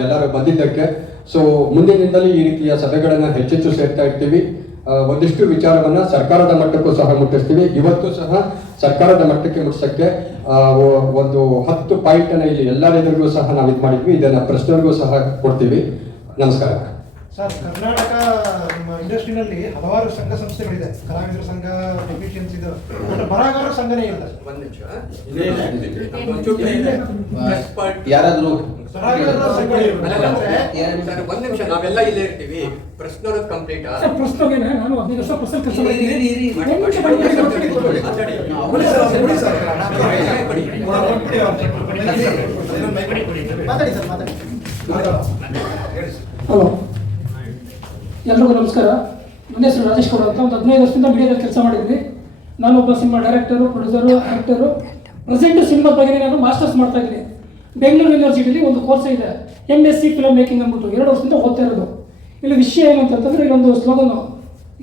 ಎಲ್ಲರೂ ಬಂದಿದ್ದಕ್ಕೆ. ಸೊ ಮುಂದಿನಿಂದಲೂ ಈ ರೀತಿಯ ಸಭೆಗಳನ್ನು ಹೆಚ್ಚೆಚ್ಚು ಸೇರ್ತಾ ಇರ್ತೀವಿ. ಆ, ಒಂದಿಷ್ಟು ವಿಚಾರವನ್ನ ಸರ್ಕಾರದ ಮಟ್ಟಕ್ಕೂ ಸಹ ಮುಟ್ಟಿಸ್ತೀವಿ. ಇವತ್ತು ಸಹ ಸರ್ಕಾರದ ಮಟ್ಟಕ್ಕೆ ಮುಟ್ಟಿಸಕ್ಕೆ ಆ, ಒಂದು ಹತ್ತು ಪಾಯಿಂಟ್ ಅನ್ನ ಇಲ್ಲಿ ಎಲ್ಲರೆದುರಿಗೂ ಸಹ ನಾವು ಇದು ಮಾಡಿದ್ವಿ. ಇದನ್ನ ಪ್ರಶ್ನೆಗೂ ಸಹ ಕೊಡ್ತೀವಿ. ನಮಸ್ಕಾರ. ಸರ್ ಕರ್ನಾಟಕ ನಮ್ಮ ಇಂಡಸ್ಟ್ರಿನಲ್ಲಿ ಹಲವಾರು ಸಂಘ ಸಂಸ್ಥೆಗಳಿದೆ. ಕಲಾವಿದರ ಸಂಘ ಟೆಕ್ನಿಷಿಯನ್ಸ್ ಇದು. ಬಟ್ ಬರಹಗಾರರ ಸಂಘನೇ ಇಲ್ಲ. ಯಾರಾದ್ರೂ ನಿಮಿಷ ನಾವೆಲ್ಲ ಇರ್ತೀವಿ ಕಂಪ್ಲೀಟ್ ಹಲೋ ಎಲ್ರಿಗೂ ನಮಸ್ಕಾರ. ನನ್ನ ಹೆಸರು ರಾಜೇಶ್ ಗೌಡ ಅಂತ ಒಂದು ಹದಿನೈದು ವರ್ಷದಿಂದ ಮೀಡಿಯಾದಲ್ಲಿ ಕೆಲಸ ಮಾಡಿದ್ವಿ ನಾನೊಬ್ಬ cinema director producer actor present cinema ಬಗ್ಗೆ ನಾನು ಮಾಸ್ಟರ್ಸ್ ಮಾಡ್ತಾ ಇದ್ದೀನಿ. ಬೆಂಗಳೂರು ಯೂನಿವರ್ಸಿಟಿಲಿ ಒಂದು ಕೋರ್ಸ್ ಇದೆ. M S C film making ಅಂದ್ಬಿಟ್ಟು. ಎರಡು ವರ್ಷದಿಂದ ಓದ್ತಾ ಇರೋದು. ಇಲ್ಲಿ ವಿಷಯ ಏನು ಅಂತಂತಂದ್ರೆ ಇಲ್ಲೊಂದು ಸ್ಲೋಗನು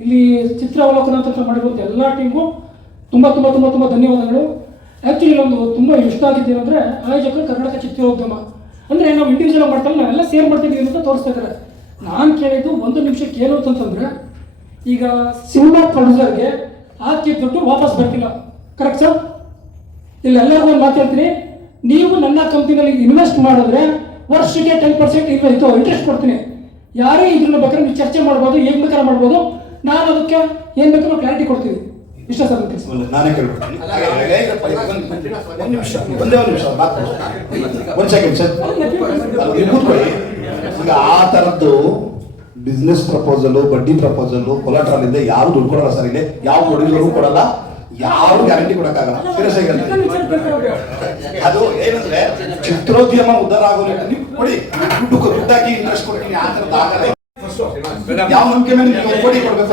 ಇಲ್ಲಿ ಚಿತ್ರ ಅವಲೋಕನ ಅಂತ ಮಾಡಿರುವಂಥ ಎಲ್ಲ ಟೀಮು ತುಂಬ ತುಂಬ ತುಂಬ ತುಂಬ ಧನ್ಯವಾದಗಳು. ಆ್ಯಕ್ಚುಲಿ ಇಲ್ಲೊಂದು ತುಂಬ ಇಷ್ಟ ಆಗಿದ್ದೀನಿ ಅಂದರೆ ಆಯೋಜಕರು ಕರ್ನಾಟಕ ಚಿತ್ರೋದ್ಯಮ. ಅಂದರೆ ನಾವು ಇಂಡಿವಿಜುವಲ್ ಮಾಡ್ತಾರೆ ನಾವೆಲ್ಲ ಸೇರ್ ಮಾಡ್ತಿದ್ದೀವಿ ಅಂತ ತೋರಿಸ್ತಾ ಇದ್ದಾರೆ. ನಾನು ಕೇಳಿದ್ದು ಒಂದು ನಿಮಿಷಕ್ಕೆ ಏನು ಅಂತಂತಂದ್ರೆ ಈಗ ಸಿನಿಮಾ ಪ್ರೊಡ್ಯೂಸರ್ಗೆ ಆಚೆ ದುಡ್ಡು ವಾಪಸ್ ಬರ್ತಿಲ್ಲ. ಕರೆಕ್ಟ್ ಸರ್ ಇಲ್ಲಿ ಎಲ್ಲರೂ ಮಾತಾಡ್ತೀನಿ ನೀವು ನನ್ನ ಕಂಪ್ನಿನಲ್ಲಿ ಇನ್ವೆಸ್ಟ್ ಮಾಡಿದ್ರೆ ವರ್ಷಕ್ಕೆ ಟೆನ್ ಪರ್ಸೆಂಟ್ ಇದು ಇಂಟ್ರೆಸ್ಟ್ ಕೊಡ್ತೀನಿ. ಯಾರೇ ಇದ್ರನ್ನ ಬೇಕಾದ್ರೆ ನೀವು ಚರ್ಚೆ ಮಾಡ್ಬೋದು ಏನು ಬೇಕಾದ್ರೆ ಮಾಡ್ಬೋದು. ನಾನು ಅದಕ್ಕೆ ಏನು ಬೇಕಾದ್ರೂ ಕ್ಲಾರಿಟಿ ಕೊಡ್ತೀನಿ. ಇಷ್ಟ ಸರ್ ನಾನೇ ಕೇಳ್ಬಿಡ್ತೀನಿ ಒಂದು ನಿಮಿಷ ಒಂದೇ ಒಂದು ನಿಮಿಷ ಒಂದು ಸೆಕೆಂಡ್ ಸರ್. ಕೂತ್ಕೊಳ್ಳಿ. ಈಗ ಆ ಥರದ್ದು ಬಿಸ್ನೆಸ್ ಪ್ರಪೋಸಲು ಬಡ್ಡಿ ಪ್ರಪೋಸಲು ಕೊಲಾಟ್ರಲ್ ಇದೆ ಯಾರು ದುಡ್ಡು ಕೊಡಲ್ಲ ಸರ್ ಇಲ್ಲಿ ಯಾವ ಪ್ರೊಡ್ಯೂಸರು ಕೊಡಲ್ಲ. ಯಾರು ಗ್ಯಾರಂಟಿ ಕೊಡಕ್ಕಾಗಲ್ಲ. ಸೀರಿಯಸ್ ಆಗಿ ಅದು ಏನಂದ್ರೆ ಚಿತ್ರೋದ್ಯಮ ಉದ್ಧಾರ ಆಗೋಲ್ಲ ನೀವು ಕೊಡಿ ದುಡ್ಡು ದುಡ್ಡಾಗಿ ಇಂಟ್ರೆಸ್ಟ್ ಕೊಡ್ತೀನಿ ಆ ಥರದ್ದು ಆಗಲ್ಲ. ಯಾವ ನಂಬಿಕೆ ಮೇಲೆ ನೀವು ಕೊಡಿ ಕೊಡ್ಬೇಕು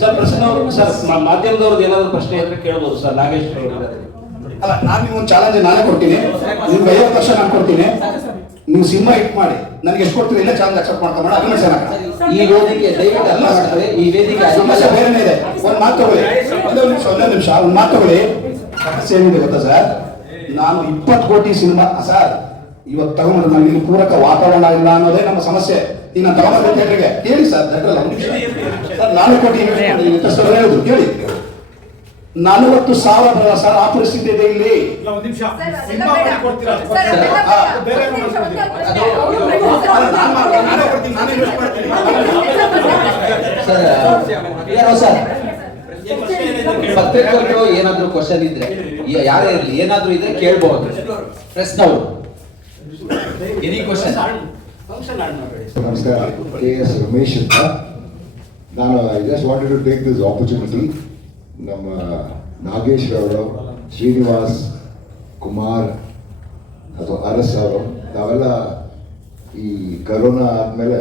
ಸರ್ ಪ್ರಶ್ನೆ ಸರ್ ಮಾಧ್ಯಮದವ್ರದ್ದು ಏನಾದ್ರು ಪ್ರಶ್ನೆ ಇದ್ರೆ ಕೇಳ್ಬೋದು ಸರ್ ನಾಗೇಶ್ ಅವರು. ಅಲ್ಲ ನಾನು ನಿಮ್ಗೆ ಒಂದು ಚಾಲೆಂಜ್ ನಾನೇ ಕೊಡ್ತೀನಿ. ನಿಮ್ಗೆ ಐವತ್ತು ವರ್ಷ ನಾನು ಕೊಡ್ತೀನಿ. ನೀವು ಸಿನಿಮಾ ಹಿಟ್ ಮಾಡಿ. ನನಗೆ ಎಷ್ಟು ಕೊಡ್ತೀವಿ ಇಲ್ಲ ಚಾಲೆಂಜ್ ಅಕ್ಸೆಪ್ಟ್ ಅಗ್ರಿಮೆಂಟ್ ಸರ್ ಈ ವೇದಿಕೆ ದಯವಿಟ್ಟು ಅಲ್ಲ ಮಾಡ್ತಾರೆ ಈ ವೇದಿಕೆ ಸಮಸ್ಯೆ ಬೇರೆ ಇದೆ. ಒಂದು ಮಾತು ತಗೊಳ್ಳಿ. ಒಂದೇ ನಿಮಿಷ ಒಂದೇ ನಿಮಿಷ. ಒಂದು ಮಾತು ತಗೊಳ್ಳಿ. ಸಮಸ್ಯೆ ಏನಿದೆ ಗೊತ್ತಾ ಸರ್? ನಾನು ಇಪ್ಪತ್ತು ಕೋಟಿ ಸಿನಿಮಾ ಸರ್ ಇವತ್ತು ತಗೊಂಡ್ರೆ ನನಗೆ ಇಲ್ಲಿ ಪೂರಕ ವಾತಾವರಣ ಇಲ್ಲ ಅನ್ನೋದೇ ನಮ್ಮ ಸಮಸ್ಯೆ. ಈಗ ನಾನು ತಗೊಂಡ್ರೆ ಥಿಯೇಟರ್ಗೆ ಕೇಳಿ ಸರ್ ದಟ್ರಲ್ಲ ಒಂದು ನಿಮಿಷ. ಸರ್ ನಾಲ್ಕು ಕೋಟಿ ಇನ್ವೆಸ್ಟ್ ಹೇಳಿದ್ರು. ಕೇಳಿ. ನಲವತ್ತು ಸಾವಿರ ಬರಲ್ಲ ಸರ್ ಆ ಪರಿಸ್ಥಿತಿ ಇದೆ ಇಲ್ಲಿ ಪತ್ರಿಕೆಗಳು ಏನಾದ್ರು ಕ್ವಶನ್ ಇದ್ರೆ ಯಾರೇ ಇರಲಿ ಏನಾದ್ರೂ ಇದ್ರೆ ಕೇಳ್ಬಹುದು ಪ್ರಶ್ನವ್ರು. ಎನಿ ಕ್ವಶನ್ ನಮಸ್ಕಾರ. ಕೆ ಎಸ್ ರಮೇಶ್ ಅಂತ. ನಾನು I just wanted to take this opportunity ನಮ್ಮ ನಾಗೇಶ್ ಅವರು, ಶ್ರೀನಿವಾಸ್ ಕುಮಾರ್ ಅಥವಾ ಅರಸ್ ಅವರು, ನಾವೆಲ್ಲ ಈ ಕರೋನಾ ಆದಮೇಲೆ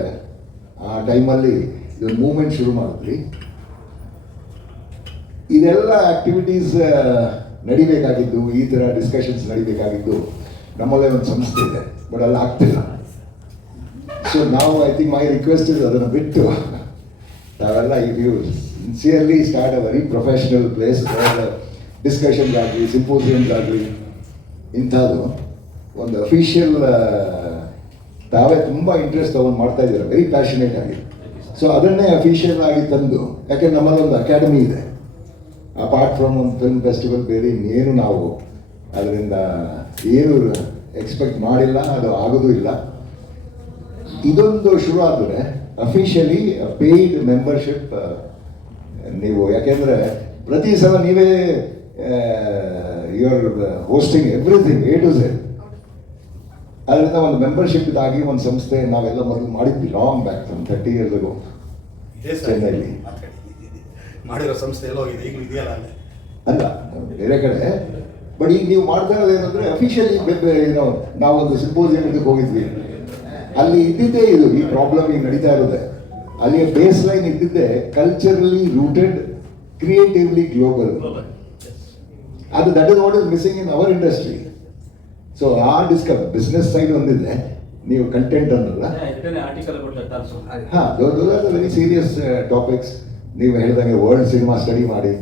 ಆ ಟೈಮಲ್ಲಿ ಇದೊಂದು ಮೂಮೆಂಟ್ ಶುರು ಮಾಡಿದ್ವಿ. ಇದೆಲ್ಲ ಆಕ್ಟಿವಿಟೀಸ್ ನಡಿಬೇಕಾಗಿದ್ದು, ಈ ಥರ ಡಿಸ್ಕಷನ್ಸ್ ನಡಿಬೇಕಾಗಿದ್ದು, ನಮ್ಮಲ್ಲೇ ಒಂದು ಸಂಸ್ಥೆ ಇದೆ, ಬಟ್ ಅಲ್ಲಿ ಆಗ್ತಿಲ್ಲ. ಸೊ ನಾವು I think my request is ಅದನ್ನು ಬಿಟ್ಟು, ನಾವೆಲ್ಲ ಈ you sincerely start a very professional place ಡಿಸ್ಕಷನ್ಗಾಗಲಿ ಆಗಲಿ ಇಂಥದ್ದು. ಒಂದು ಅಫಿಷಿಯಲ್ ತಾವೇ ತುಂಬ ಇಂಟ್ರೆಸ್ಟ್ ತಗೊಂಡು ಮಾಡ್ತಾ ಇದ್ದಾರೆ. ವೆರಿ ಪ್ಯಾಷನೇಟ್ ಆಗಿ ಸೊ ಅದನ್ನೇ ಅಫಿಷಿಯಲ್ ಆಗಿ ತಂದು ಯಾಕೆಂದ್ರೆ ನಮ್ಮಲ್ಲಿ ಒಂದು ಅಕಾಡೆಮಿ ಇದೆ. ಅಪಾರ್ಟ್ ಫ್ರಮ್ ಒಂದು ಫಿಲ್ಮ್ ಫೆಸ್ಟಿವಲ್ ಬೇರೆ ಇನ್ನೇನು ನಾವು ಅದರಿಂದ ಏನು ಎಕ್ಸ್ಪೆಕ್ಟ್ ಮಾಡಿಲ್ಲ, ಅದು ಆಗೋದು ಇಲ್ಲ. ಇದೊಂದು ಶುರು ಆದರೆ ಅಫಿಷಿಯಲಿ ಪೇಯ್ಡ್ ಮೆಂಬರ್ಶಿಪ್ ನೀವು ಯಾಕೆಂದರೆ ಪ್ರತಿ ಸಲ ನೀವೇ your hosting everything A to Z ಅದರಿಂದ ಒಂದು ಮೆಂಬರ್ಶಿಪ್ ಇದಾಗಿ ಒಂದು ಸಂಸ್ಥೆ ನಾವೆಲ್ಲ ಮೊದಲು ಮಾಡಿದ್ವಿ long back from thirty years ago ಇದೆ ಸರ್. ಚೆನ್ನೈಲಿ ಮಾಡಿರೋ ಸಂಸ್ಥೆ ಎಲ್ಲ ಹೋಗಿದೆ ಈಗಲೂ ಇದೆಯಲ್ಲ ಅಲ್ಲೇ? ಅಲ್ಲ ಬೇರೆ ಕಡೆ. ಬಟ್ ಈಗ ನೀವು ಮಾಡ್ತಾ ಇರೋದು ಏನಂದ್ರೆ ಅಫಿಷಿಯಲಿ ಏನೋ ನಾವೊಂದು ಸಿಂಪೋಸಿಯಂ ಇದಕ್ಕೆ ಹೋಗಿದ್ವಿ. ಅಲ್ಲಿ ಇದ್ದಿದ್ದೇ ಇದು ಈ ಪ್ರಾಬ್ಲಮ್ ಈಗ ನಡೀತಾ ಇರೋದೆ. ಅಲ್ಲಿ ಬೇಸ್ ಲೈನ್ ಇದ್ದಿದ್ದೆ ಕಲ್ಚರಲಿ ರೂಟೆಡ್ ಕ್ರಿಯೇಟಿವ್ಲಿ ಗ್ಲೋಬಲ್ ಅದು that is what is missing in our industry so ಆ ಡಿಸ್ಕ ಬಿಸ್ನೆಸ್ ಸೈಡ್ ಒಂದಿದೆ. ನೀವು ಕಂಟೆಂಟ್ ಅನ್ನಲ್ಲ ಹಾ ವೆರಿ ಸೀರಿಯಸ್ ಟಾಪಿಕ್ಸ್ ನೀವು ಹೇಳಿದಂಗೆ ವರ್ಲ್ಡ್ ಸಿನಿಮಾ ಸ್ಟಡಿ ಮಾಡಿ.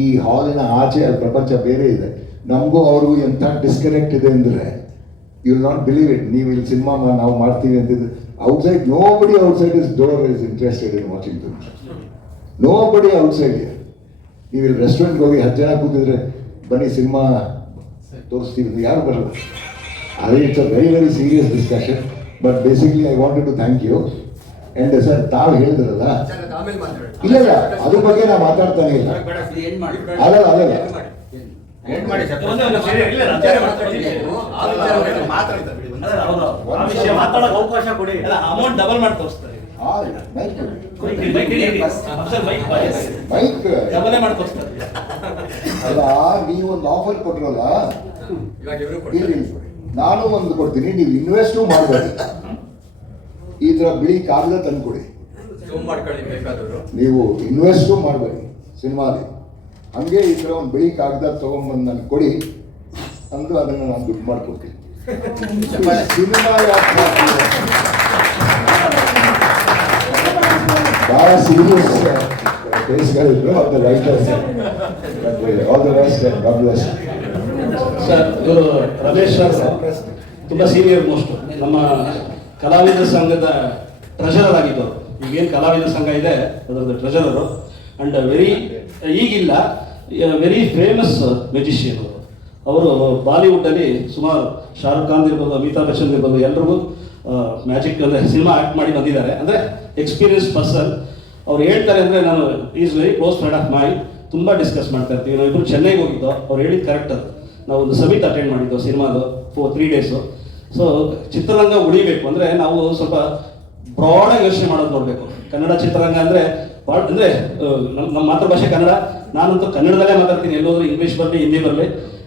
ಈ ಹಾಲಿನ ಆಚೆ ಅಲ್ಲಿ ಪ್ರಪಂಚ ಬೇರೆ ಇದೆ. ನಮಗೂ ಅವ್ರಿಗೂ ಎಂಥ ಡಿಸ್ಕನೆಕ್ಟ್ ಇದೆ ಅಂದರೆ you will not believe it ನೀವು ಇಲ್ಲಿ ಸಿನಿಮಾ ನಾವು ಮಾಡ್ತೀವಿ ಅಂತಿದ್ದು outside nobody outside is door is interested in watching film nobody outside ನೀವು ಇಲ್ಲಿ ರೆಸ್ಟೋರೆಂಟ್ಗೆ ಹೋಗಿ ಹತ್ತು ಜನ ಕೂತಿದ್ರೆ ಬನ್ನಿ ಸಿನಿಮಾ ತೋರಿಸ್ತೀವಿ ಅಂತ ಯಾರು ಬರಲ್ಲ. ಅದೇ it's a very very serious discussion but basically I wanted to thank you and sir ತಾವು ಹೇಳಿದ್ರಲ್ಲ? ಇಲ್ಲ ಇಲ್ಲ ಅದ್ರ ಬಗ್ಗೆ ನಾವು ಮಾತಾಡ್ತಾನೆ ಇಲ್ಲ. ಅಲ್ಲ. ಅಲ್ಲ ಅವಕಾಶ ಕೊಡಿ. ಅಮೌಂಟ್ ಡಬಲ್ ಮಾಡಿ ತೋರಿಸ್ತಾರೆ. ಅಲ್ಲ ನೀವು ಒಂದು ಆಫರ್ ಕೊಟ್ರಲ್ಲ? ನಾನು ಒಂದು ಕೊಡ್ತೀನಿ ನೀವು ಇನ್ವೆಸ್ಟು ಮಾಡಬೇಡಿ ಈ ಥರ ಬಿಳಿ ಕಾಗದ ತಂದ್ಕೊಡಿ. ನೀವು ಇನ್ವೆಸ್ಟು ಮಾಡಬೇಡಿ. ಸಿನಿಮಾಲಿ. ಹಂಗೆ ಈ ಥರ ಒಂದು ಬಿಳಿ ಕಾಗದ ತೊಗೊಂಬಂದು ನಾನು ಕೊಡಿ ಅಂದು ಅದನ್ನು ನಾನು ದುಡ್ಡು ಮಾಡ್ಕೊಡ್ತೀನಿ. ಸಿನಿಮಾ? ಬಹಳ ಸೀರಿಯಸ್ ಕೇಸ್ಗಳಿದ್ರು ಅದು writers all the best god bless sir ಇವರು ರಮೇಶ್ ಸರ್ ತುಂಬ ಸೀನಿಯರ್ ಮೋಸ್ಟ್ ನಮ್ಮ ಕಲಾವಿದ ಸಂಘದ ಟ್ರೆಷರರ್ ಆಗಿದ್ದವರು. ಈಗೇನು ಕಲಾವಿದ ಸಂಘ ಇದೆ ಅದರದ್ದು ಟ್ರೆಷರರು ಅಂಡ್ ವೆರಿ ಈಗಿಲ್ಲ ವೆರಿ ಫೇಮಸ್ ಮ್ಯೂಜಿಷಿಯನ್ ಅವರು. ಅವರು ಬಾಲಿವುಡ್ಡಲ್ಲಿ ಸುಮಾರು ಶಾರುಖ್ ಖಾನ್ ಇರ್ಬೋದು ಅಮಿತಾಬ್ ಬಚ್ಚನ್ ಇರ್ಬೋದು, ಎಲ್ರಿಗೂ ಮ್ಯಾಜಿಕ್ ಅಂದರೆ ಸಿನಿಮಾ ಆ್ಯಕ್ಟ್ ಮಾಡಿ ಬಂದಿದ್ದಾರೆ. ಅಂದರೆ ಎಕ್ಸ್ಪೀರಿಯನ್ಸ್ ಪರ್ಸನ್ ಅವ್ರು ಹೇಳ್ತಾರೆ ಅಂದರೆ ನಾನು is very close friend of my ತುಂಬ ಡಿಸ್ಕಸ್ ಮಾಡ್ತಾ ಇರ್ತೀವಿ. ನಾವು ಇಬ್ಬರು ಚೆನ್ನೈಗೆ ಹೋಗಿದ್ದೋ, ಅವ್ರು ಹೇಳಿದ ಕರೆಕ್ಟ್ ಅದು. ನಾವು ಒಂದು ಸಮಿಟ್ ಅಟೆಂಡ್ ಮಾಡಿದ್ದೋ ಸಿನಿಮಾದು ಫೋರ್ ತ್ರೀ ಡೇಸು ಸೊ ಚಿತ್ರರಂಗ ಉಳಿಬೇಕು. ಅಂದರೆ ನಾವು ಸ್ವಲ್ಪ ಬ್ರಾಡಾಗಿ ಯೋಚನೆ ಮಾಡೋದು ನೋಡಬೇಕು. ಕನ್ನಡ ಚಿತ್ರರಂಗ ಅಂದರೆ ಭಾಳ ಅಂದರೆ ನಮ್ಮ ಮಾತೃಭಾಷೆ ಕನ್ನಡ. ನಾನಂತೂ ಕನ್ನಡದಲ್ಲೇ ಮಾತಾಡ್ತೀನಿ. ಎಲ್ಲೋದ್ರೂ ಇಂಗ್ಲೀಷ್ ಬರಲಿ ಹಿಂದಿ ಬರಲಿ.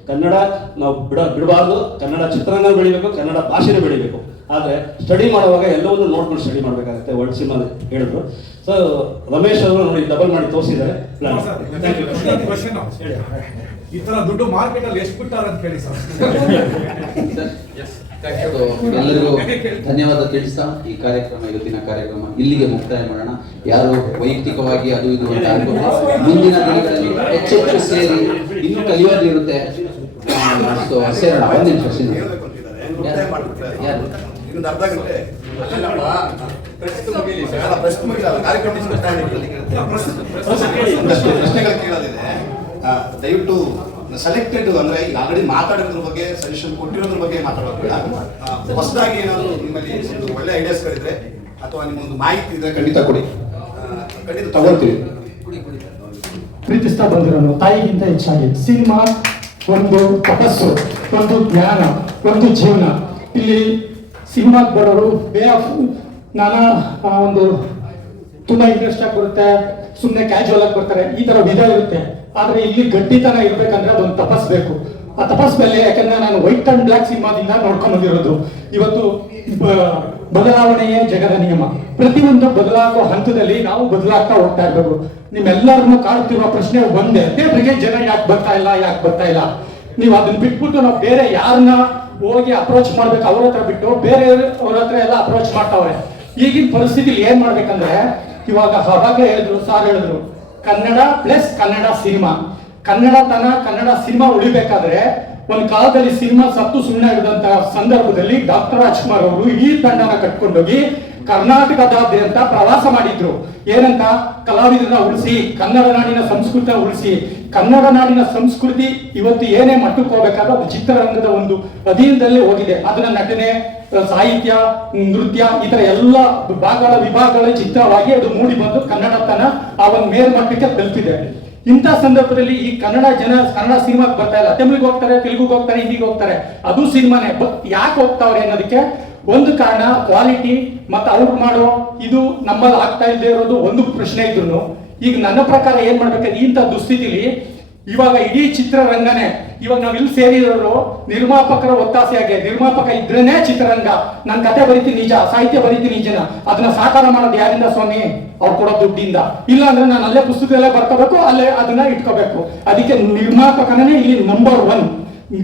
ಕನ್ನಡ ನಾವು ಬಿಡ ಬಿಡಬಾರ್ದು. ಕನ್ನಡ ಚಿತ್ರರಂಗ ಬೆಳಿಬೇಕು ಕನ್ನಡ ಭಾಷೆನೇ ಬೆಳಿಬೇಕು. ಆದರೆ ಸ್ಟಡಿ ಮಾಡುವಾಗ ಎಲ್ಲವನ್ನು ನೋಡ್ಕೊಂಡು ಸ್ಟಡಿ ಮಾಡಬೇಕಾಗುತ್ತೆ ವರ್ಲ್ಡ್ ಸಿನಿಮಾ ಹೇಳಿದ್ರು. ಸೊ ರಮೇಶ್ ಅವರು ನೋಡಿ ಡಬಲ್ ಮಾಡಿ ತೋರಿಸಿದ್ದಾರೆ. ಈ ತರ ದುಡ್ಡು ಮಾರ್ಕೆಟ್ ಅಲ್ಲಿ ಎಷ್ಟು ಬಿಟ್ಟಾರ ಅಂತ ಕೇಳಿ ಸರ್. ಎಲ್ಲರಿಗೂ ಧನ್ಯವಾದ ತಿಳಿಸ್ತಾ ಈ ಕಾರ್ಯಕ್ರಮ ಇವತ್ತಿನ ಕಾರ್ಯಕ್ರಮ ಇಲ್ಲಿಗೆ ಮುಕ್ತಾಯ ಮಾಡೋಣ. ಯಾರು ವೈಯಕ್ತಿಕವಾಗಿ ಅದು ಇದು ಅಂತ ಅನ್ಕೊಂಡು ಮುಂದಿನ ದಿನಗಳಲ್ಲಿ ಹೆಚ್ಚೆಚ್ಚು ಸೇರಿ ಇನ್ನೂ ಕಲಿಯೋದಿರುತ್ತೆ ಸೇರೋಣ ಒಂದು ನಿಮಿಷ ಪ್ರಶ್ನೆಗಳು ದಯವಿಟ್ಟು ಸೆಲೆಕ್ಟೆಡ್ ಅಂದ್ರೆ ಈಗ ಆಲ್ರೆಡಿ ಮಾತಾಡೋದ್ರ ಬಗ್ಗೆ ಸಜೆಷನ್ ಕೊಟ್ಟಿರೋದ್ರ ಬಗ್ಗೆ ಮಾತಾಡೋದು ಹೊಸದಾಗಿ ಏನಾದ್ರು ನಿಮ್ಮಲ್ಲಿ ಒಳ್ಳೆ ಒಳ್ಳೆ ಐಡಿಯಾಸ್ಗಳಿದ್ರೆ ಅಥವಾ ನಿಮ್ಮೊಂದು ಮಾಹಿತಿ ಇದ್ರೆ ಖಂಡಿತ ಕೊಡಿ. ಖಂಡಿತ ತಗೊಳ್ತೀವಿ. ಪ್ರೀತಿಸ್ತಾ ಬಂದಿರೋನು ತಾಯಿಗಿಂತ ಹೆಚ್ಚಾಗಿ. ಸಿನಿಮಾ ಒಂದು ತಪಸ್ಸು ಒಂದು ಜ್ಞಾನ ಒಂದು ಜೀವನ. ಇಲ್ಲಿ ಸಿನಿಮಾಗೆ ಬರೋರು ಬೇ ಆಫ್ ನಾನಾ ಆ, ಒಂದು ತುಂಬಾ ಇಂಟ್ರೆಸ್ಟ್ ಆಗಿ ಬರುತ್ತೆ ಸುಮ್ಮನೆ ಕ್ಯಾಶುವಲ್ ಆಗಿ ಬರ್ತಾರೆ. ಈ ತರ ವಿಧ ಇರುತ್ತೆ. ಆದ್ರೆ ಇಲ್ಲಿ ಗಟ್ಟಿತನ ಇರ್ಬೇಕಂದ್ರೆ ಅದೊಂದು ತಪಸ್ಬೇಕು. ಆ ತಪಸ್ ಮೇಲೆ ಯಾಕಂದ್ರೆ ನಾನು ವೈಟ್ ಅಂಡ್ ಬ್ಲಾಕ್ ಸಿನಿಮಾದಿಂದ ನೋಡ್ಕೊಂಡ್ ಬಂದಿರೋದು. ಇವತ್ತು ಬದಲಾವಣೆಯೇ ಜಗದ ನಿಯಮ. ಪ್ರತಿಯೊಂದು ಬದಲಾಗುವ ಹಂತದಲ್ಲಿ ನಾವು ಬದಲಾಗ್ತಾ ಹೋಗ್ತಾ ಇರ್ಬೇಕು. ನಿಮ್ಮೆಲ್ಲರನ್ನು ಕಾಡ್ತಿರೋ ಪ್ರಶ್ನೆ ಒಂದೇ. ಥಿಯೇಟ್ರಿಗೆ ಜನ ಯಾಕೆ ಬರ್ತಾ ಇಲ್ಲ, ಯಾಕೆ ಬರ್ತಾ ಇಲ್ಲ? ನೀವು ಅದನ್ನ ಬಿಟ್ಬಿಟ್ಟು ನಾವು ಬೇರೆ ಯಾರನ್ನ ಹೋಗಿ ಅಪ್ರೋಚ್ ಮಾಡ್ಬೇಕು, ಅವ್ರ ಹತ್ರ ಬಿಟ್ಟು ಬೇರೆ ಅವ್ರ ಹತ್ರ ಎಲ್ಲ ಅಪ್ರೋಚ್ ಮಾಡ್ತಾವ್ರೆ. ಈಗಿನ ಪರಿಸ್ಥಿತಿಲಿ ಏನ್ ಮಾಡ್ಬೇಕಂದ್ರೆ, ಇವಾಗ ಹಾಗೆ ಹೇಳಿದ್ರು, ಸಾರ್ ಹೇಳಿದ್ರು ಕನ್ನಡ ಪ್ಲಸ್ ಕನ್ನಡ ಸಿನಿಮಾ. ಕನ್ನಡ ತನ ಕನ್ನಡ ಸಿನಿಮಾ ಉಳಿಬೇಕಾದ್ರೆ ಒಂದು ಕಾಲದಲ್ಲಿ ಸಿನಿಮಾ ಸತ್ತು ಸುಮ್ಮನೆ ಆಗಿದಂತಹ ಸಂದರ್ಭದಲ್ಲಿ ಡಾಕ್ಟರ್ ರಾಜ್ಕುಮಾರ್ ಅವರು ಈ ತಂಡನ ಕಟ್ಕೊಂಡೋಗಿ ಕರ್ನಾಟಕದಾದ್ಯಂತ ಪ್ರವಾಸ ಮಾಡಿದ್ರು. ಏನಂತ? ಕಲಾವಿದರನ್ನ ಉಳಿಸಿ, ಕನ್ನಡ ನಾಡಿನ ಸಂಸ್ಕೃತಿ ಉಳಿಸಿ. ಕನ್ನಡ ನಾಡಿನ ಸಂಸ್ಕೃತಿ ಇವತ್ತು ಏನೇ ಮಟ್ಟಕ್ಕೆ ಹೋಗ್ಬೇಕಾದ್ರೆ ಅದು ಚಿತ್ರರಂಗದ ಒಂದು ಅಧೀನದಲ್ಲೇ ಹೋಗಿದೆ. ಅದನ್ನ ನಟನೆ ಸಾಹಿತ್ಯ, ನೃತ್ಯ, ಈ ತರ ಎಲ್ಲ ಭಾಗಗಳ ವಿಭಾಗಗಳ ಚಿತ್ರವಾಗಿ ಅದು ಮೂಡಿ ಬಂದು ಕನ್ನಡತನ ಆ ಒಂದು ಮೇಲ್ಮಟ್ಟಕ್ಕೆ ತಲುಪಿದೆ ಇಂಥ ಸಂದರ್ಭದಲ್ಲಿ ಈ ಕನ್ನಡ ಜನ, ಕನ್ನಡ ಸಿನಿಮಾಗೆ ಬರ್ತಾ ಇಲ್ಲ. ತಮಿಳಿಗೆ ಹೋಗ್ತಾರೆ, ತೆಲುಗುಗೆ ಹೋಗ್ತಾರೆ, ಹಿಂದಿಗೆ ಹೋಗ್ತಾರೆ. ಅದು ಸಿನಿಮಾನೇ. ಬಟ್ ಯಾಕೆ ಹೋಗ್ತಾವ್ರೆ ಅನ್ನೋದಕ್ಕೆ ಒಂದು ಕಾರಣ, ಕ್ವಾಲಿಟಿ ಮತ್ತೆ ಅವ್ರು ಮಾಡೋ ಇದು ನಮ್ಮಲ್ಲಿ ಆಗ್ತಾ ಇಲ್ಲದೆ ಇರೋದು ಒಂದು ಪ್ರಶ್ನೆ ಇದ್ರು ಈಗ ನನ್ನ ಪ್ರಕಾರ ಏನ್ ಮಾಡ್ಬೇಕಾದ್ರೆ ಇಂಥ ದುಸ್ಥಿತಿಲಿ ಇವಾಗ ಇಡೀ ಚಿತ್ರರಂಗನೇ, ಇವಾಗ ನಾವ್ ಇಲ್ಲಿ ಸೇರಿರೋರು ನಿರ್ಮಾಪಕರ ಒತ್ತಾಸೆಯಾಗಿ, ನಿರ್ಮಾಪಕ ಇದ್ರೇನೆ ಚಿತ್ರರಂಗ. ನಾನು ಕತೆ ಬರೀತೀನಿ ನಿಜ, ಸಾಹಿತ್ಯ ಬರೀತೀನಿ ನಿಜನ. ಅದನ್ನ ಸಾಕಾರ ಮಾಡೋದು ಯಾರಿಂದ ಸ್ವಾಮಿ? ಅವ್ರು ಕೊಡೋ ದುಡ್ಡಿಂದ. ಇಲ್ಲ ಅಂದ್ರೆ ನಾನು ಅಲ್ಲೇ ಪುಸ್ತಕದಲ್ಲೇ ಬರ್ಕೋಬೇಕು, ಅಲ್ಲೇ ಅದನ್ನ ಇಟ್ಕೋಬೇಕು. ಅದಕ್ಕೆ ನಿರ್ಮಾಪಕನೇ ಇಲ್ಲಿ ನಂಬರ್ ಒನ್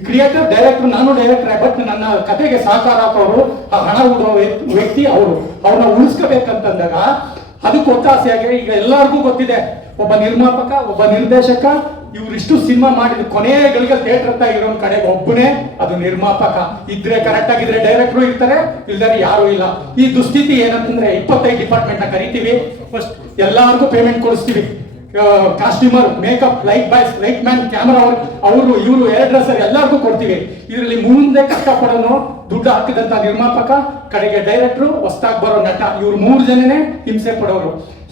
ಕ್ರಿಯೇಟರ್ ಡೈರೆಕ್ಟರ್ ನಾನು ಡೈರೆಕ್ಟರ್ ಬಟ್ ನನ್ನ ಕತೆಗೆ ಸಹಕಾರ ಹಾಕೋರು, ಆ ಹಣ ಉಡೋ ವ್ಯಕ್ತಿ ಅವರು. ಅವ್ರನ್ನ ಉಳಿಸ್ಕೋಬೇಕಂತಂದಾಗ, ಅದಕ್ಕೆ ಒತ್ತಾಸೆಯಾಗಿ ಈಗ ಎಲ್ಲರಿಗೂ ಗೊತ್ತಿದೆ. ಒಬ್ಬ ನಿರ್ಮಾಪಕ, ಒಬ್ಬ ನಿರ್ದೇಶಕ ಇವರಿಷ್ಟು ಸಿನಿಮಾ ಮಾಡಿದ ಕೊನೆಯ ಗಳಿಗೆ ಥಿಯೇಟರ್ ಹತ್ರ ಇರೋ ಕಡೆ ಒಬ್ಬನೇ ಅದು ನಿರ್ಮಾಪಕ. ಇದ್ರೆ ಕರೆಕ್ಟ್ ಆಗಿದ್ರೆ ಡೈರೆಕ್ಟ್ರು ಇರ್ತಾರೆ ಇಲ್ದರೆ ಯಾರು ಇಲ್ಲ. ಈ ದುಸ್ಥಿತಿ ಏನಂತಂದ್ರೆ ಇಪ್ಪತ್ತೈದು ಡಿಪಾರ್ಟ್ಮೆಂಟ್ನ ಕರಿತೀವಿ. ಫಸ್ಟ್ ಎಲ್ಲಾರ್ಗೂ payment ಕೊಡಿಸ್ತೀವಿ. Costumer makeup light boys light man camera ಅವರು, ಇವರು ಏರ್ ಡ್ರೆಸ್ಸರ್ ಎಲ್ಲರಿಗೂ ಕೊಡ್ತೀವಿ. ಇದರಲ್ಲಿ ಮುಂದೆ ಕಷ್ಟಪಡೋನು ದುಡ್ಡು ಹಾಕಿದಂತ ನಿರ್ಮಾಪಕ, ಕಡೆಗೆ ಡೈರೆಕ್ಟ್ರು ಹೊಸ್ದಾಗಿ ಬರೋ ನಟ, ಇವ್ರು ಮೂರು ಜನನೇ ಹಿಂಸೆ ಪಡೋರು.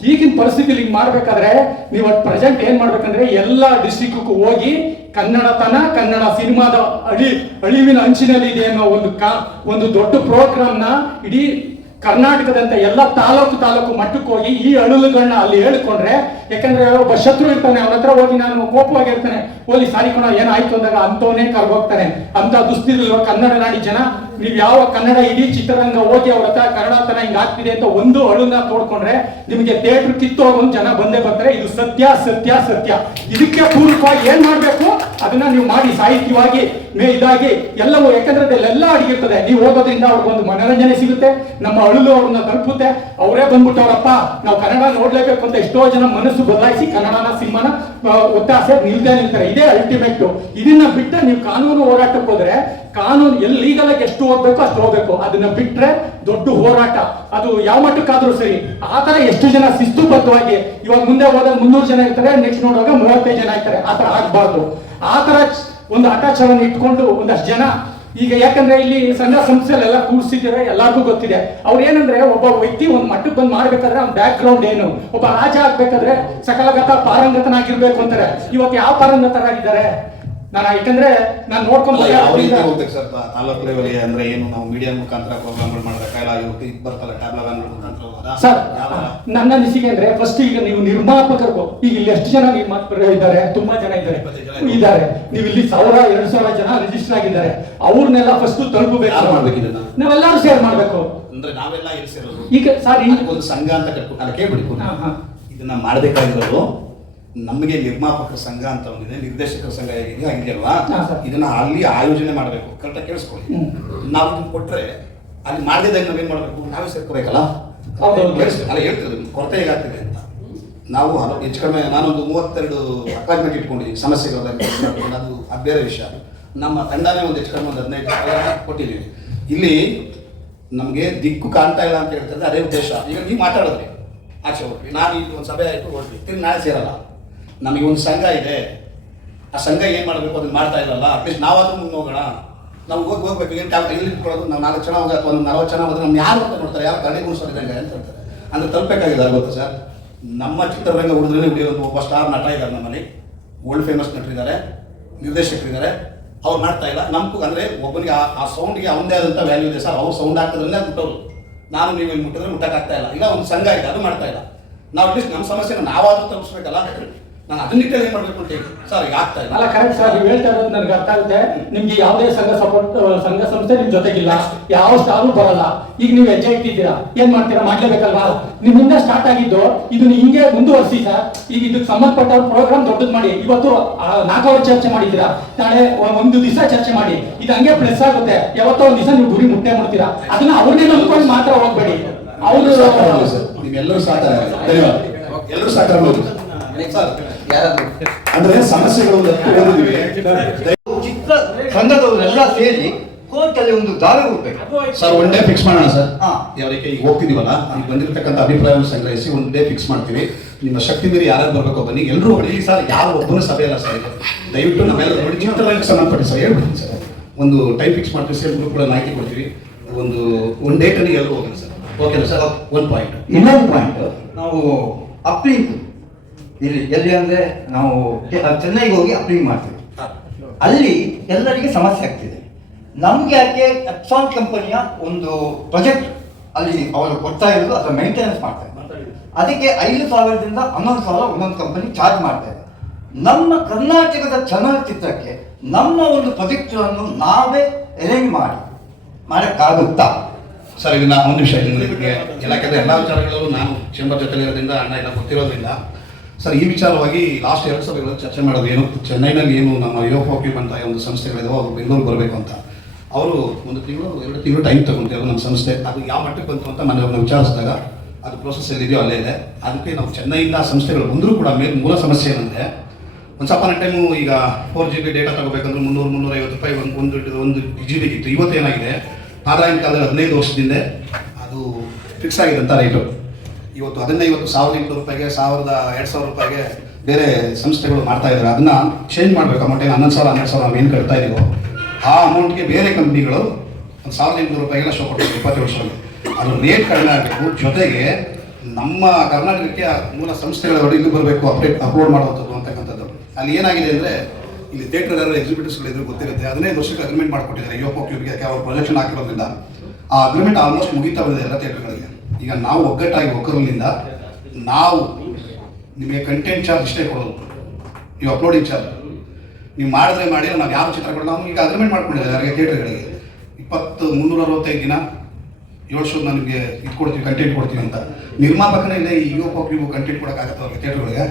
ಈಗಿನ ಪರಿಸ್ಥಿತಿಲಿ ಹಿಂಗ್ ಮಾಡ್ಬೇಕಾದ್ರೆ ನೀವು ಅಟ್ ಪ್ರೆಸೆಂಟ್ ಏನ್ ಮಾಡ್ಬೇಕಂದ್ರೆ ಎಲ್ಲ ಡಿಸ್ಟಿಕ್ಗೂ ಹೋಗಿ ಕನ್ನಡತನ ಕನ್ನಡ ಸಿನಿಮಾದ ಅಳಿ, ಅಳಿವಿನ ಅಂಚಿನಲ್ಲಿ ಇದೆ ಅನ್ನೋ ಒಂದು ಕಾ, ಒಂದು ದೊಡ್ಡ ಪ್ರೋಗ್ರಾಮ್ನ ಇಡೀ ಕರ್ನಾಟಕದಂತ ಎಲ್ಲ ತಾಲೂಕು ತಾಲೂಕು ಮಟ್ಟಕ್ಕೆ ಹೋಗಿ ಈ ಅಳಲುಗಳನ್ನ ಅಲ್ಲಿ ಹೇಳ್ಕೊಂಡ್ರೆ, ಯಾಕಂದ್ರೆ ಒಬ್ಬ ಶತ್ರು ಇರ್ತಾನೆ, ಅವನ ಹತ್ರ ಹೋಗಿ ನಾನು ಕೋಪವಾಗಿರ್ತಾನೆ ಹೋಗಿ ಸಾರಿ ಕಣ, ಏನಾಯ್ತು? ಅಂದಾಗ ಅಂತವನೇ ಕರ್ಗೋಗ್ತಾನೆ ಅಂತ ದುಸ್ಥಿತಿಲಿರುವ ಕನ್ನಡ ನಾಡಿ ಜನ ನೀವು ಯಾವ ಕನ್ನಡ ಇಡೀ ಚಿತ್ರರಂಗ ಹೋಗಿ ಅವ್ರ ಹತ್ರ ಕನ್ನಡತನ ಹಿಂಗ್ ಆಗ್ತಿದೆ ಅಂತ ಒಂದು ಅಳುನ ತೋಡ್ಕೊಂಡ್ರೆ ನಿಮಗೆ ಥಿಯೇಟರ್ ಕಿತ್ತು ಹೋಗೋ ಜನ ಬಂದೇ ಬರ್ತಾರೆ. ಇದು ಸತ್ಯ ಸತ್ಯ ಸತ್ಯ. ಇದಕ್ಕೆ ಪೂರಕವಾಗಿ ಏನ್ ಮಾಡ್ಬೇಕು? ಅದನ್ನ ನೀವು ಮಾಡಿ ಸಾಹಿತ್ಯವಾಗಿ, ಮೇ ಇದಾಗಿ ಎಲ್ಲವೂ, ಯಾಕಂದ್ರೆ ಅದೆಲ್ಲ ಅಡಗಿರ್ತದೆ. ನೀವು ಓದೋದ್ರಿಂದ ಅವ್ರಿಗೊಂದು ಮನೋರಂಜನೆ ಸಿಗುತ್ತೆ, ನಮ್ಮ ಅಳುಲು ಅವ್ರನ್ನ ತಲುಪುತ್ತೆ. ಅವರೇ ಬಂದ್ಬಿಟ್ಟು ಅವರಪ್ಪ ನಾವು ಕನ್ನಡ ನೋಡ್ಲೇಬೇಕು ಅಂತ ಎಷ್ಟೋ ಜನ ಮನಸ್ಸು ಬದಲಾಯಿಸಿ ಕನ್ನಡನ, ಸಿನಿಮಾನ ಒತ್ತಾಸೆ ನಿಲ್ದೇ ನಿಲ್ತಾರೆ. ಇದೇ ಅಲ್ಟಿಮೇಟ್ ಇದನ್ನ ಬಿಟ್ಟು ನೀವು ಕಾನೂನು ಹೋರಾಟಕ್ಕೆ ಹೋದ್ರೆ ಕಾನೂನು ಎಲ್ಲಿ ಲೀಗಲ್ ಆಗಿ ಎಷ್ಟು ಹೋಗ್ಬೇಕು ಅಷ್ಟು ಹೋಗ್ಬೇಕು ಅದನ್ನ ಬಿಟ್ರೆ ದೊಡ್ಡ ಹೋರಾಟ. ಅದು ಯಾವ ಮಟ್ಟಕ್ಕಾದ್ರೂ ಸರಿ. ಆ ತರ ಎಷ್ಟು ಜನ ಶಿಸ್ತುಬದ್ಧವಾಗಿ ಇವಾಗ ಮುಂದೆ ಹೋದಾಗ ಮುನ್ನೂರು ಜನ ಇರ್ತಾರೆ ನೆಕ್ಸ್ಟ್ ನೋಡುವಾಗ ಮೂವತ್ತೈದು ಜನ ಇರ್ತಾರೆ. ಆ ತರ ಆಗ್ಬಾರ್ದು. ಆ ತರ ಒಂದು ಅಟಾಚವನ್ನು ಇಟ್ಕೊಂಡು ಒಂದಷ್ಟು ಜನ ಈಗ ಯಾಕಂದ್ರೆ ಇಲ್ಲಿ ಸಂಘ ಸಂಸ್ಥೆಲೆಲ್ಲ ಕೂಡಿಸಿದ್ದಾರೆ ಎಲ್ಲರಿಗೂ ಗೊತ್ತಿದೆ. ಅವ್ರು ಏನಂದ್ರೆ ಒಬ್ಬ ವ್ಯಕ್ತಿ ಒಂದು ಮಟ್ಟಕ್ಕೆ ಬಂದು ಮಾಡ್ಬೇಕಾದ್ರೆ ಅವ್ನ ಬ್ಯಾಕ್ ಗ್ರೌಂಡ್ ಏನು? ಒಬ್ಬ ರಾಜ ಆಗ್ಬೇಕಾದ್ರೆ ಸಕಲಗತ ಪಾರಂಗತನಾಗಿರ್ಬೇಕು ಅಂತಾರೆ. ಇವತ್ತು ಯಾವ ಪಾರಂಗತರಾಗಿದ್ದಾರೆ? ನಾನು ಯಾಕಂದ್ರೆ ನಾನು ನೋಡ್ಕೊಂಡು ಯಾವ ರೀತಿ ಬಂದಿರೋದ್ರಿಂದ- ಸರ್ ತಾಲೂಕು ಲೆವೆಲ್ ಅಂದ್ರೆ ಏನು ನಾವು ಮೀಡಿಯಾ ಮುಖಾಂತರ ಪ್ರೋಗ್ರಾಮ್ಗಳು ಮಾಡ್ಬೇಕಾ ಇಲ್ಲ ಇವ್ರು ಇದು ಬರ್ತಲ್ಲ ಟ್ಯಾಬ್ಲರ್ ಮುಖಾಂತರ? ಸರ್ ನನ್ನ ಅನಿಸಿಕೆ ಅಂದ್ರೆ ಫಸ್ಟ್ ಈಗ ನೀವು ನಿರ್ಮಾಪಕರು ಈಗ ಇಲ್ಲಿ ಎಷ್ಟು ಜನ ನಿರ್ಮಾಪಕರು ಇದ್ದಾರೆ? ತುಂಬಾ ಜನ ಇದ್ದಾರೆ. ಇದ್ದಾರೆ. ನೀವು ಇಲ್ಲಿ ಸಾವಿರ ಎರಡು ಸಾವಿರ ಜನ ರಿಜಿಸ್ಟರ್ ಆಗಿದ್ದಾರೆ. ಅವ್ರನ್ನೆಲ್ಲ ಫಸ್ಟ್ ತಲುಪಬೇಕು. ಮಾಡ್ಬೇಕು? ನಾವೆಲ್ಲರೂ ಶೇರ್ ಮಾಡ್ಬೇಕು. ಅಂದ್ರೆ ನಾವೆಲ್ಲ ಈಗ ಸರ್ ಒಂದು ಸಂಘ ಅಂತ ಕೇಳ್ಬಿಡಿ ಹಾ, ಹಾ. ಇದನ್ನ ಮಾಡಬೇಕಾಗಿರೋದು ನಮಗೆ ನಿರ್ಮಾಪಕ ಸಂಘ ಅಂತ ಒಂದಿದೆ ನಿರ್ದೇಶಕರ ಸಂಘ ಹೇಗಿದೆ ಆಗಿದೆಯಲ್ವಾ. ಇದನ್ನ ಅಲ್ಲಿ ಆಯೋಜನೆ ಮಾಡಬೇಕು. ಕರೆಕ್ಟಾಗಿ ಕೇಳಿಸ್ಕೊಳ್ಳಿ. ನಾವು ಇದನ್ನ ಕೊಟ್ರೆ ಅಲ್ಲಿ ಮಾಡಿದಾಗ ನಾವೇನ್ ಮಾಡಬೇಕು? ನಾವೇ ಸೇರ್ಕೋಬೇಕಲ್ಲ? ಅಲ್ಲ ಹೇಳ್ತಿರೋದು ಕೊರತೆ ಹೇಗಾಗ್ತಿದೆ ಅಂತ. ನಾವು ಹಲವು ಹೆಚ್ಚು ಕಡಿಮೆ ನಾನೊಂದು ಮೂವತ್ತೆರಡು ಅಪಾಯಿಂಟ್ಮೆಂಟ್ ಇಟ್ಕೊಂಡಿದ್ದೀನಿ. ಸಮಸ್ಯೆಗಳ ಅದು ಅದು ಬೇರೆ ವಿಷಯ. ನಮ್ಮ ತಂಡನೇ ಒಂದು ಹೆಚ್ಚು ಕಡಿಮೆ ಒಂದು ಹದಿನೈದು ಕೊಟ್ಟಿದ್ದೀವಿ. ಇಲ್ಲಿ ನಮಗೆ ದಿಕ್ಕು ಕಾಣ್ತಾ ಇಲ್ಲ ಅಂತ ಹೇಳ್ತಾರೆ ಅದೇ ಉದ್ದೇಶ. ಈಗ ನೀವು ಮಾತಾಡಿದ್ರಿ. ಆಚೆ ಹೋಗ್ರಿ. ನಾನು ಇಲ್ಲಿ ಒಂದು ಸಭೆ ಆಯಿತು ಹೋಗ್ರಿ ತಿರ್ಗಿ ನಾಳೆ ಸೇರಲ್ಲ. ನಮಗೆ ಒಂದು ಸಂಘ ಇದೆ. ಆ ಸಂಘ ಏನು ಮಾಡಬೇಕು ಅದನ್ನು ಮಾಡ್ತಾ ಇಲ್ಲಲ್ಲ ಅಟ್ಲೀಸ್ಟ್ ನಾವಾದರೂ ಮುಂದೆ ಹೋಗೋಣ. ನಾವು ಹೋಗಿ ಹೋಗ್ಬೇಕು. ಏನು ಟ್ಯಾಬ್ಲೆಟ್ ಇಲ್ಲಿ ಇಟ್ಕೊಳ್ಳೋದು ನಾವು ನಾಲ್ಕು ಜನ ಹೋಗಿ ಒಂದು ನಲವತ್ತು ಜನ ಹೋದ್ರೆ ನಮ್ಮ ಯಾರು ಅಂತ ನೋಡ್ತಾರೆ. ಯಾರು ಕಡೆ ಗುಣಿಸೋದಿದ್ದಂಗೆ ಅಂತ ಹೇಳ್ತಾರೆ. ಅಂದರೆ ತಲುಪಬೇಕಾಗಿದೆ ಗೊತ್ತಾ ಸರ್? ನಮ್ಮ ಚಿತ್ರರಂಗ ಹುಡುಗರಲ್ಲಿ ಹುಡುಗಿ ಒಂದು ಒಬ್ಬ ಸ್ಟಾರ್ ನಟ ಇದ್ದಾರೆ ನಮ್ಮಲ್ಲಿ. ವರ್ಲ್ಡ್ ಫೇಮಸ್ ನಟರಿದ್ದಾರೆ. ನಿರ್ದೇಶಕರಿದ್ದಾರೆ. ಅವ್ರು ಮಾಡ್ತಾ ಇಲ್ಲ. ನಮಗೂ ಅಂದರೆ ಒಬ್ಬನಿಗೆ ಆ- ಆ ಸೌಂಡ್ಗೆ ಅವನದೇ ಆದಂಥ ವ್ಯಾಲ್ಯೂ ಇದೆ ಸರ್. ಅವ್ರು ಸೌಂಡ್ ಹಾಕೋದ್ರಲ್ಲೇ ಮುಟ್ಟೋರು ನಾನು ನೀವು ಇಲ್ಲಿ ಮುಟ್ಟಿದ್ರೆ ಮುಟ್ಟಕ್ಕಾಗ್ತಾ ಇಲ್ಲ. ಇಲ್ಲ, ಒಂದು ಸಂಘ ಇದೆ. ಅದು ಮಾಡ್ತಾ ಇಲ್ಲ. ನಾವು ಅಟ್ಲೀಸ್ಟ್ ನಮ್ಮ ಸಮಸ್ಯೆನ ನಾವಾದರೂ ತಲುಪಿಸ್ಬೇಕಲ್ಲ. ನಾನು ಅದನ್ನ ಏನು ಮಾಡಬೇಕು ಅಂತ ಹೇಳಿ. ಸರ್ ಈಗ ಆಗ್ತಾ ಇಲ್ಲ. ಅಲ್ಲ ಕರೆಕ್ಟ್ ಸರ್ ನೀವು ಹೇಳ್ತಾ ಇರೋದು ನನಗೆ ಅರ್ಥ ಆಗುತ್ತೆ. ನಿಮ್ಗೆ ಯಾವುದೇ ಸಂಘ ಸಪೋರ್ಟ್ ಸಂಘ ಸಂಸ್ಥೆ ನಿಮ್ ಜೊತೆಗಿಲ್ಲ. ಯಾವ ಸ್ಟಾರು ಬರಲ್ಲ. ಈಗ ನೀವು ಹೆಜ್ಜೆ ಇಟ್ಟಿದ್ದೀರಾ? ಏನ್ ಮಾಡ್ತೀರಾ? ಮಾಡ್ಲೇಬೇಕಲ್ವಾ? ನಿಮ್ಮಿಂದ ಸ್ಟಾರ್ಟ್ ಆಗಿದ್ದು ಇದನ್ನ ಹಿಂಗೆ ಮುಂದುವರಿಸಿ ಸರ್ ಈಗ ಇದಕ್ಕೆ ಸಂಬಂಧಪಟ್ಟ ಪ್ರೋಗ್ರಾಮ್ ದೊಡ್ಡದು ಮಾಡಿ. ಇವತ್ತು ನಾಲ್ಕು ಅವರ್ ಚರ್ಚೆ ಮಾಡಿದ್ದೀರಾ? ನಾಳೆ ಒಂದು ದಿವಸ ಚರ್ಚೆ ಮಾಡಿ. ಇದು ಹಂಗೆ ಪ್ಲಸ್ ಆಗುತ್ತೆ. ಯಾವತ್ತೋ ಒಂದು ದಿವಸ ನೀವು ಗುರಿ ಮುಟ್ಟೆ ಮಾಡ್ತೀರಾ ಅದನ್ನ ಅವ್ರನ್ನೇ ನಂಬ್ಕೊಂಡು ಮಾತ್ರ ಹೋಗ್ಬೇಡಿ. ಅವರು ನೀವೆಲ್ಲರೂ ಸಹಕಾರ ಧನ್ಯವಾದ. ಎಲ್ಲರೂ ಸಹಕಾರ ಮಾಡಿ ಸರ್ ಅಂದ್ರೆ ಸಮಸ್ಯೆಗಳು. ಚಿತ್ರ ಸಂಘದವರೆಲ್ಲ ಸೇರಿ ಕೋರ್ಟಲ್ಲಿ ಒಂದು ದಾವೆ ಹೋಗ್ಬೇಕು ಸರ್ ಒನ್ ಡೇ ಫಿಕ್ಸ್ ಮಾಡೋಣ ಸರ್. ರೀತಿ ಈಗ ಹೋಗ್ತಿದೀವಲ್ಲ ಈಗ ಬಂದಿರತಕ್ಕಂಥ ಅಭಿಪ್ರಾಯವನ್ನು ಸಂಗ್ರಹಿಸಿ ಒಂದು ಡೇ ಫಿಕ್ಸ್ ಮಾಡ್ತೀವಿ. ನಿಮ್ಮ ಶಕ್ತಿ ಮೀರಿ ಯಾರು ಬರಬೇಕು ಬನ್ನಿ. ಎಲ್ಲರೂ ಹೊಡಿ. ಸರ್ ಯಾರು ಒಬ್ಬನ ಸಭೆ ಇಲ್ಲ ಸರ್. ದಯವಿಟ್ಟು ನಾವೆಲ್ಲ ನೋಡಿ ಚಿತ್ರರಂಗಕ್ಕೆ ಸಂಬಂಧಪಟ್ಟ ಸರ್. ಹೇಳ್ಬಿಡ್ತೀನಿ ಸರ್. ಒಂದು ಟೈಮ್ ಫಿಕ್ಸ್ ಮಾಡ್ತೀವಿ ಸರ್ ಗ್ರೂಪ್ ಕೂಡ ಮಾಹಿತಿ ಕೊಡ್ತೀವಿ. ಒಂದು ಒಂದು ಡೇಟಲ್ಲಿ ಎಲ್ಲರೂ ಹೋಗೋಣ ಸರ್. Okay sir? ಒಂದು ಪಾಯಿಂಟ್ ಇನ್ನೊಂದು ಪಾಯಿಂಟ್ ನಾವು ಅಪ್ಲಿಂಗ್ ಇಲ್ಲಿ ಎಲ್ಲಿ ಅಂದ್ರೆ ನಾವು ಚೆನ್ನೈಗೆ ಹೋಗಿ ಅಪ್ಲೈ ಮಾಡ್ತೀವಿ. ಅಲ್ಲಿ ಎಲ್ಲರಿಗೆ ಸಮಸ್ಯೆ ಆಗ್ತಿದೆ. ನಮ್ಗೆ ಯಾಕೆ ಎಪ್ಸಾನ್ ಕಂಪನಿಯ ಒಂದು ಪ್ರಾಜೆಕ್ಟ್ ಅಲ್ಲಿ ಅವರು ಕೊಡ್ತಾ ಇರೋದು ಅದರ ಮೇಂಟೆನೆನ್ಸ್ ಮಾಡ್ತಾರೆ ಇದ್ದಾರೆ. ಅದಕ್ಕೆ ಐದು ಸಾವಿರದಿಂದ ಹನ್ನೊಂದು ಸಾವಿರ ಒಂದೊಂದು ಕಂಪನಿ ಚಾರ್ಜ್ ಮಾಡ್ತಾ ಇದೆ. ನಮ್ಮ ಕರ್ನಾಟಕದ ಚಲನಚಿತ್ರಕ್ಕೆ ನಮ್ಮ ಒಂದು ಪ್ರಾಜೆಕ್ಟ್ ಅನ್ನು ನಾವೇ ಅರೇಂಜ್ ಮಾಡಿ. ಮಾಡೋಕ್ಕಾಗುತ್ತಾ? ಸರ್ ಇದನ್ನ ಒಂದು ವಿಷಯ ಇದಕ್ಕೆ ಯಾಕಂದ್ರೆ ಎಲ್ಲ ವಿಚಾರಗಳಲ್ಲೂ ನಾನು ಚೇಂಬರ್ ಜೊತೆ ಇರೋದ್ರಿಂದ ಅಣ್ಣ ಎಲ್ಲ ಗೊತ್ತಿರೋದ್ರಿಂದ ಸರ್, ಈ ವಿಚಾರವಾಗಿ ಲಾಸ್ಟ್ ಎರಡು ಸಭೆಗಳಲ್ಲಿ ಚರ್ಚೆ ಮಾಡೋದು ಏನು? ಚೆನ್ನೈನಲ್ಲಿ ಏನು ನಮ್ಮ ಯುರೋಫೋಕ್ಯೂಬ್ ಅಂತ ಒಂದು ಸಂಸ್ಥೆಗಳಿದಾವೆ ಅವರು ಬೆಂಗಳೂರು ಬರಬೇಕು ಅಂತ. ಅವರು ಒಂದು ತಿಂಗಳು, ಎರಡು ತಿಂಗಳು ಟೈಮ್ ತಗೊಂತಾರೆ ನಮ್ಮ ಸಂಸ್ಥೆ. ಅದು ಯಾವ ಮಟ್ಟಕ್ಕೆ ಬಂತು ಅಂತ ನಾನು ಅವ್ರನ್ನ ವಿಚಾರಿಸಿದಾಗ ಅದು ಪ್ರೋಸೆಸ್ ಎಲ್ಲಿದೆಯೋ ಅಲ್ಲೇ ಇದೆ. ಅದಕ್ಕೆ ನಾವು ಚೆನ್ನೈಯಿಂದ ಸಂಸ್ಥೆಗಳು ಬಂದರೂ ಕೂಡ ಮೇಲೆ ಮೂಲ ಸಮಸ್ಯೆ ಏನಂದರೆ, ಒಂದು ಸ್ವಲ್ಪ ಟೈಮು ಈಗ ಫೋರ್ ಜಿ ಬಿ ಡೇಟಾ ತಗೋಬೇಕಂದ್ರೆ ಮುನ್ನೂರು, ಮುನ್ನೂರೈವತ್ತು ರೂಪಾಯಿ ಒಂದು ಒಂದು ಒಂದು ಜಿ ಬಿಗಿತ್ತು ಇವತ್ತು ಏನಾಗಿದೆ ಆದಾಯನ ಕಾಲದಲ್ಲಿ ಹದಿನೈದು ವರ್ಷದಿಂದ ಅದು ಫಿಕ್ಸ್ ಆಗಿದೆ ಅಂತ ರೈಟು ಇವತ್ತು ಅದನ್ನೇ ಇವತ್ತು ಸಾವಿರದ ಎಂಟುನೂರು ರೂಪಾಯಿಗೆ, ಸಾವಿರದ ಎರಡು ಸಾವಿರ ರೂಪಾಯಿಗೆ ಬೇರೆ ಸಂಸ್ಥೆಗಳು ಮಾಡ್ತಾ ಇದ್ದಾರೆ. ಅದನ್ನ ಚೇಂಜ್ ಮಾಡಬೇಕು ಅಮೌಂಟ್ ಏನು? ಹನ್ನೊಂದು ಸಾವಿರ, ಹನ್ನೆರಡು ಸಾವಿರ ನಾವು ಏನು ಕಟ್ತಾ ಇದೀವೋ, ಆ ಅಮೌಂಟ್ಗೆ ಬೇರೆ ಕಂಪ್ನಿಗಳು ಒಂದು ಸಾವಿರದ ಎಂಟುನೂರು ರೂಪಾಯಿಗೆಲ್ಲ ಶೋ ಕೊಡ್ತಾರೆ ಇಪ್ಪತ್ತು ವರ್ಷದಲ್ಲಿ. ಅದು ರೇಟ್ ಕಡಿಮೆ ಆಗಬೇಕು. ಜೊತೆಗೆ ನಮ್ಮ ಕರ್ನಾಟಕಕ್ಕೆ ಮೂಲ ಸಂಸ್ಥೆಗಳು ಇಲ್ಲಿ ಬರಬೇಕು ಅಪ್ಡೇಟ್ ಅಪ್ಲೋಡ್ ಮಾಡುವಂಥದ್ದು ಅಂತಕ್ಕಂಥದ್ದು. ಅಲ್ಲಿ ಏನಾಗಿದೆ ಅಂದರೆ, ಇಲ್ಲಿ ಥಿಯೇಟರ್ ಯಾರು ಎಕ್ಸಿಬಿಟರ್ಸ್ಗಳು ಇದ್ರೆ ಗೊತ್ತಿರುತ್ತೆ. ಹದಿನೈದು ವರ್ಷಕ್ಕೆ ಅಗ್ರಿಮೆಂಟ್ ಮಾಡಿಕೊಟ್ಟಿದ್ದಾರೆ. ಯೋಪೋ ಕ್ಯೂಬ್ಗೆ ಅವ್ರ ಪ್ರೊಜೆಕ್ಷನ್ ಹಾಕಿರೋದ್ರಿಂದ. ಆ ಅಗ್ರಿಮೆಂಟ್ ಆಲ್ಮೋಸ್ಟ್ ಮುಗಿತಾ ಬಂದಿದೆ ಎಲ್ಲ ಥಿಯೇಟರ್ಗಳಿಗೆ ಈಗ ನಾವು ಒಗ್ಗಟ್ಟಾಗಿ ಒಕ್ಕರಲ್ಲಿಂದ ನಾವು ನಿಮಗೆ ಕಂಟೆಂಟ್ ಚಾರ್ಜ್ ಇಷ್ಟೇ ಕೊಡೋದು. ನೀವು ಅಪ್ಲೋಡಿಂಗ್ ಚಾರ್ಜ್ ನೀವು ಮಾಡಿದ್ರೆ ಮಾಡಿ ನಾವು ಯಾವ ಚಿತ್ರಗಳು ನಾವು ಈಗ ಅಗ್ರಿಮೆಂಟ್ ಮಾಡ್ಕೊಂಡಿದ್ದೀವಿ ಯಾರಿಗೆ? ಥಿಯೇಟರ್ಗಳಿಗೆ ಇಪ್ಪತ್ತು, ಮುನ್ನೂರ ಅರವತ್ತೈದು ದಿನ ಏಳು ಶೋ ನನಗೆ ಇದು ಕೊಡ್ತೀವಿ ಕಂಟೆಂಟ್ ಕೊಡ್ತೀವಿ ಅಂತ. ನಿರ್ಮಾಪಕನೇ ಇಲ್ಲ ಈ ಯುವ ನೀವು ಕಂಟೆಂಟ್ ಕೊಡೋಕ್ಕಾಗತ್ತೆ ಅವ್ರಿಗೆ ಥಿಯೇಟರ್ಗಳಿಗೆ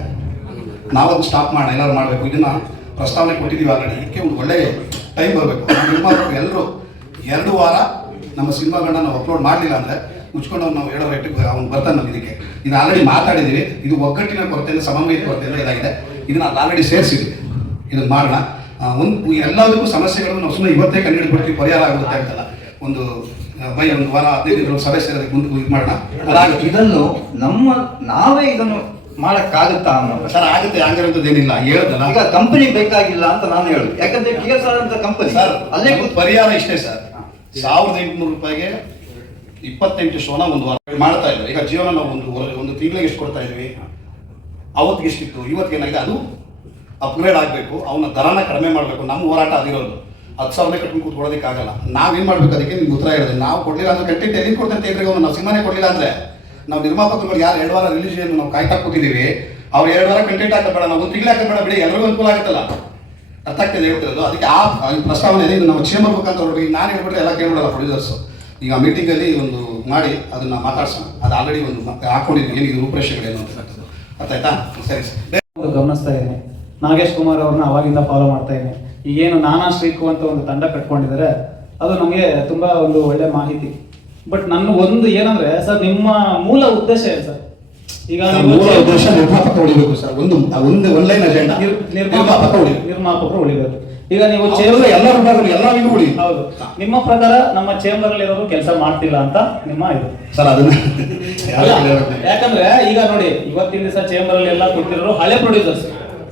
ನಾವು ಅದು ಸ್ಟಾಪ್ ಮಾಡೋಣ, ಎಲ್ಲರೂ ಮಾಡಬೇಕು. ಇದನ್ನು ಪ್ರಸ್ತಾವನೆ ಕೊಟ್ಟಿದ್ದೀವಿ ಆಲ್ರೆಡಿ ಇದಕ್ಕೆ ಒಂದು ಒಳ್ಳೆ ಟೈಮ್ ಬರಬೇಕು. ನಿರ್ಮಾಪಕರು ಎಲ್ಲರೂ ಎರಡು ವಾರ ನಮ್ಮ ಸಿನಿಮಾಗಳನ್ನ ನಾವು ಅಪ್ಲೋಡ್ ಮಾಡಲಿಲ್ಲ ಅಂದರೆ ಮುಚ್ಕೊಂಡು ಅವ್ನು ನಾವು ಹೇಳೋ ರೇಟಿಗೆ ಅವ್ನು ಬರ್ತಾನೆ ನಮ್ಗೆ ಇದಕ್ಕೆ. ಇದು ಆಲ್ರೆಡಿ ಮಾತಾಡಿದ್ದೀವಿ ಇದು ಒಗ್ಗಟ್ಟಿನ ಕೊರತೆಯಿಂದ ಸಮನ್ವಯದ ಕೊರತೆಯಿಂದ ಇದಾಗಿದೆ. ಇದನ್ನ ಆಲ್ರೆಡಿ ಸೇರಿಸಿದ್ವಿ. ಇದನ್ನು ಮಾಡೋಣ. ಒಂದು ಎಲ್ಲದಕ್ಕೂ ಸಮಸ್ಯೆಗಳು ನಾವು ಸುಮ್ಮನೆ ಇವತ್ತೇ ಕಂಡುಹಿಡ್ಬಿಡ್ತೀವಿ ಪರಿಹಾರ ಆಗುತ್ತೆ ಅಂತಲ್ಲ. ಒಂದು ಬೈ ಒಂದು ವಾರ ಹದಿನೈದು ದಿನ ಸಭೆ ಸೇರೋದಕ್ಕೆ ಮುಂದೆ ಇದು ಮಾಡೋಣ. ಇದನ್ನು ನಮ್ಮ ನಾವೇ ಇದನ್ನು ಮಾಡಕ್ಕಾಗುತ್ತಾ ಅನ್ನೋ ಸರ್ ಆಗುತ್ತೆ ಹಂಗಿರೋದು ಏನಿಲ್ಲ. ಹೇಳೋದಲ್ಲ. ಈಗ ಕಂಪನಿ ಬೇಕಾಗಿಲ್ಲ ಅಂತ ನಾನು ಹೇಳುದು. ಯಾಕಂದ್ರೆ ಟಿ ಎಸ್ ಆರ್ ಅಂತ ಕಂಪನಿ ಸರ್ ಅಲ್ಲೇ ಅಲ್ಲೇ ಪರಿಹಾರ ಇಷ್ಟೇ ಸರ್. ಸಾವಿರದ ಎಂಟುನೂರು ರೂಪಾಯಿಗೆ ಇಪ್ಪತ್ತೆಂಟು ಶೋನ ಒಂದು ವಾರ ಮಾಡ್ತಾ ಇದ್ದಾರೆ ಈಗ ಜೀವನ ನಾವು ಒಂದು ಒಂದು ತಿಂಗಳಿಗೆ ಎಷ್ಟು ಕೊಡ್ತಾ ಇದ್ವಿ? ಅವತ್ತಿಗೆ ಎಷ್ಟಿತ್ತು? ಇವತ್ತಿಗೆ ಏನಾಗಿದೆ? ಅದು ಅಪ್ಗ್ರೇಡ್ ಆಗಬೇಕು. ಅವನ ದರನ ಕಡಿಮೆ ಮಾಡಬೇಕು. ನಮ್ಮ ಹೋರಾಟ ಅದಿರೋದು. ಹತ್ತು ಸಾವಿರ ಕಟ್ಕೊಂಡು ಕೂತ್ಕೊಳ್ಳೋದಕ್ಕಾಗಲ್ಲ ಏನು ಮಾಡಬೇಕು ಅದಕ್ಕೆ ನಿಮ್ಗೆ ಉತ್ತರ ಹೇಳಿದೆ. ನಾವು ಕೊಡಲಿಲ್ಲ ಅಂದ್ರೆ ಕಂಟೆಂಟ್ ಎಲ್ಲಿ ಕೊಡ್ತಾರೆ ಅಂತ ಅವ್ನು, ನಾವು ಸಿನಿಮಾನೇ ಕೊಡಲಿಲ್ಲ ಅಂದರೆ. ನಾವು ನಿರ್ಮಾಪಕರು ಯಾರು ಎರಡು ವಾರ ರಿಲೀಸ್ ನಾವು ಕಾಯ್ತಾ ಕೂತಿದ್ದೀವಿ. ಅವ್ರು ಎರಡು ವಾರ ಕಂಟೆಂಟ್ ಹಾಕಬೇಡ, ನಾವು ಒಂದು ತಿಂಗಳು ಹಾಕಬೇಡ ಬಿಡಿ. ಎಲ್ಲರಿಗೂ ಅನುಕೂಲ ಆಗುತ್ತಲ್ಲ. ಅರ್ಥ ಆಗ್ತದೆ ಹೇಳ್ತಿರೋದು. ಅದಕ್ಕೆ ಆ ಪ್ರಸ್ತಾವನೆ ಇದೆ. ನಮ್ಮ ಚೇಂಬರ್ ಮುಖಾಂತರ ನಾನು ಹೇಳ್ಬಿಟ್ರೆ ಎಲ್ಲ ಕೇಳ್ಬಿಡಲ್ಲ ಪ್ರೊಡ್ಯೂಸರ್ಸ್ ಈಗ ಮೀಟಿಂಗಲ್ಲಿ ಒಂದು ಮಾಡಿ ಅದನ್ನ ಮಾತಾಡ್ಸೋಣ. ಅದು ಆಲ್ರೆಡಿ ಒಂದು ಮತ್ತೆ ಹಾಕೊಂಡಿದ್ವಿ ಏನಿದು ರೂಪರೇಷೆಗಳೇನು ಅಂತಕ್ಕಂಥದ್ದು ಅರ್ಥ ಆಯ್ತಾ ಸರಿ ಸರ್. ಗಮನಿಸ್ತಾ ಇದ್ದೀನಿ. ನಾಗೇಶ್ ಕುಮಾರ್ ಅವ್ರನ್ನ ಅವಾಗಿಂದ ಫಾಲೋ ಮಾಡ್ತಾ ಇದ್ದೀನಿ. ಈಗೇನು ನಾನಾ ಶ್ರೀಕು ಅಂತ ಒಂದು ತಂಡ ಕಟ್ಕೊಂಡಿದ್ದಾರೆ. ಅದು ನಮಗೆ ತುಂಬಾ ಒಂದು ಒಳ್ಳೆ ಮಾಹಿತಿ. ಬಟ್ ನನ್ನ ಒಂದು ಏನಂದ್ರೆ ಸರ್ ನಿಮ್ಮ ಮೂಲ ಉದ್ದೇಶ ಏನು ಸರ್? ಈಗ ಮೂಲ ಉದ್ದೇಶ ನಿರ್ಮಾಪಕ ಉಳಿಬೇಕು ಸರ್. ಒಂದು ಒಂದು ಒಳ್ಳೆ ಅಜೆಂಡಾ ನಿರ್- ನಿರ್ಮಾಪಕ ಉಳಿ ನಿರ್ಮಾಪಕರು ಉಳಿಬೇಕು. ಈಗ ನೀವು ಚೇಂಬರ್ ಎಲ್ಲ ವಿಭಾಗಗಳು ಎಲ್ಲ ವಿಭಾಗ ಹೌದು. ನಿಮ್ಮ ಪ್ರಕಾರ ನಮ್ಮ ಚೇಂಬರ್ ಅಲ್ಲಿ ಇರೋರು ಕೆಲಸ ಮಾಡ್ತಿಲ್ಲ ಅಂತ ನಿಮ್ಮ ಇದು. ಸರ್ ಅದನ್ನ ಯಾಕಂದ್ರೆ ಈಗ ನೋಡಿ ಇವತ್ತಿನ ದಿವಸ ಚೇಂಬರ್ ಅಲ್ಲಿ ಎಲ್ಲ ಕೊಟ್ಟಿರೋರು ಹಳೆ ಪ್ರೊಡ್ಯೂಸರ್ಸ್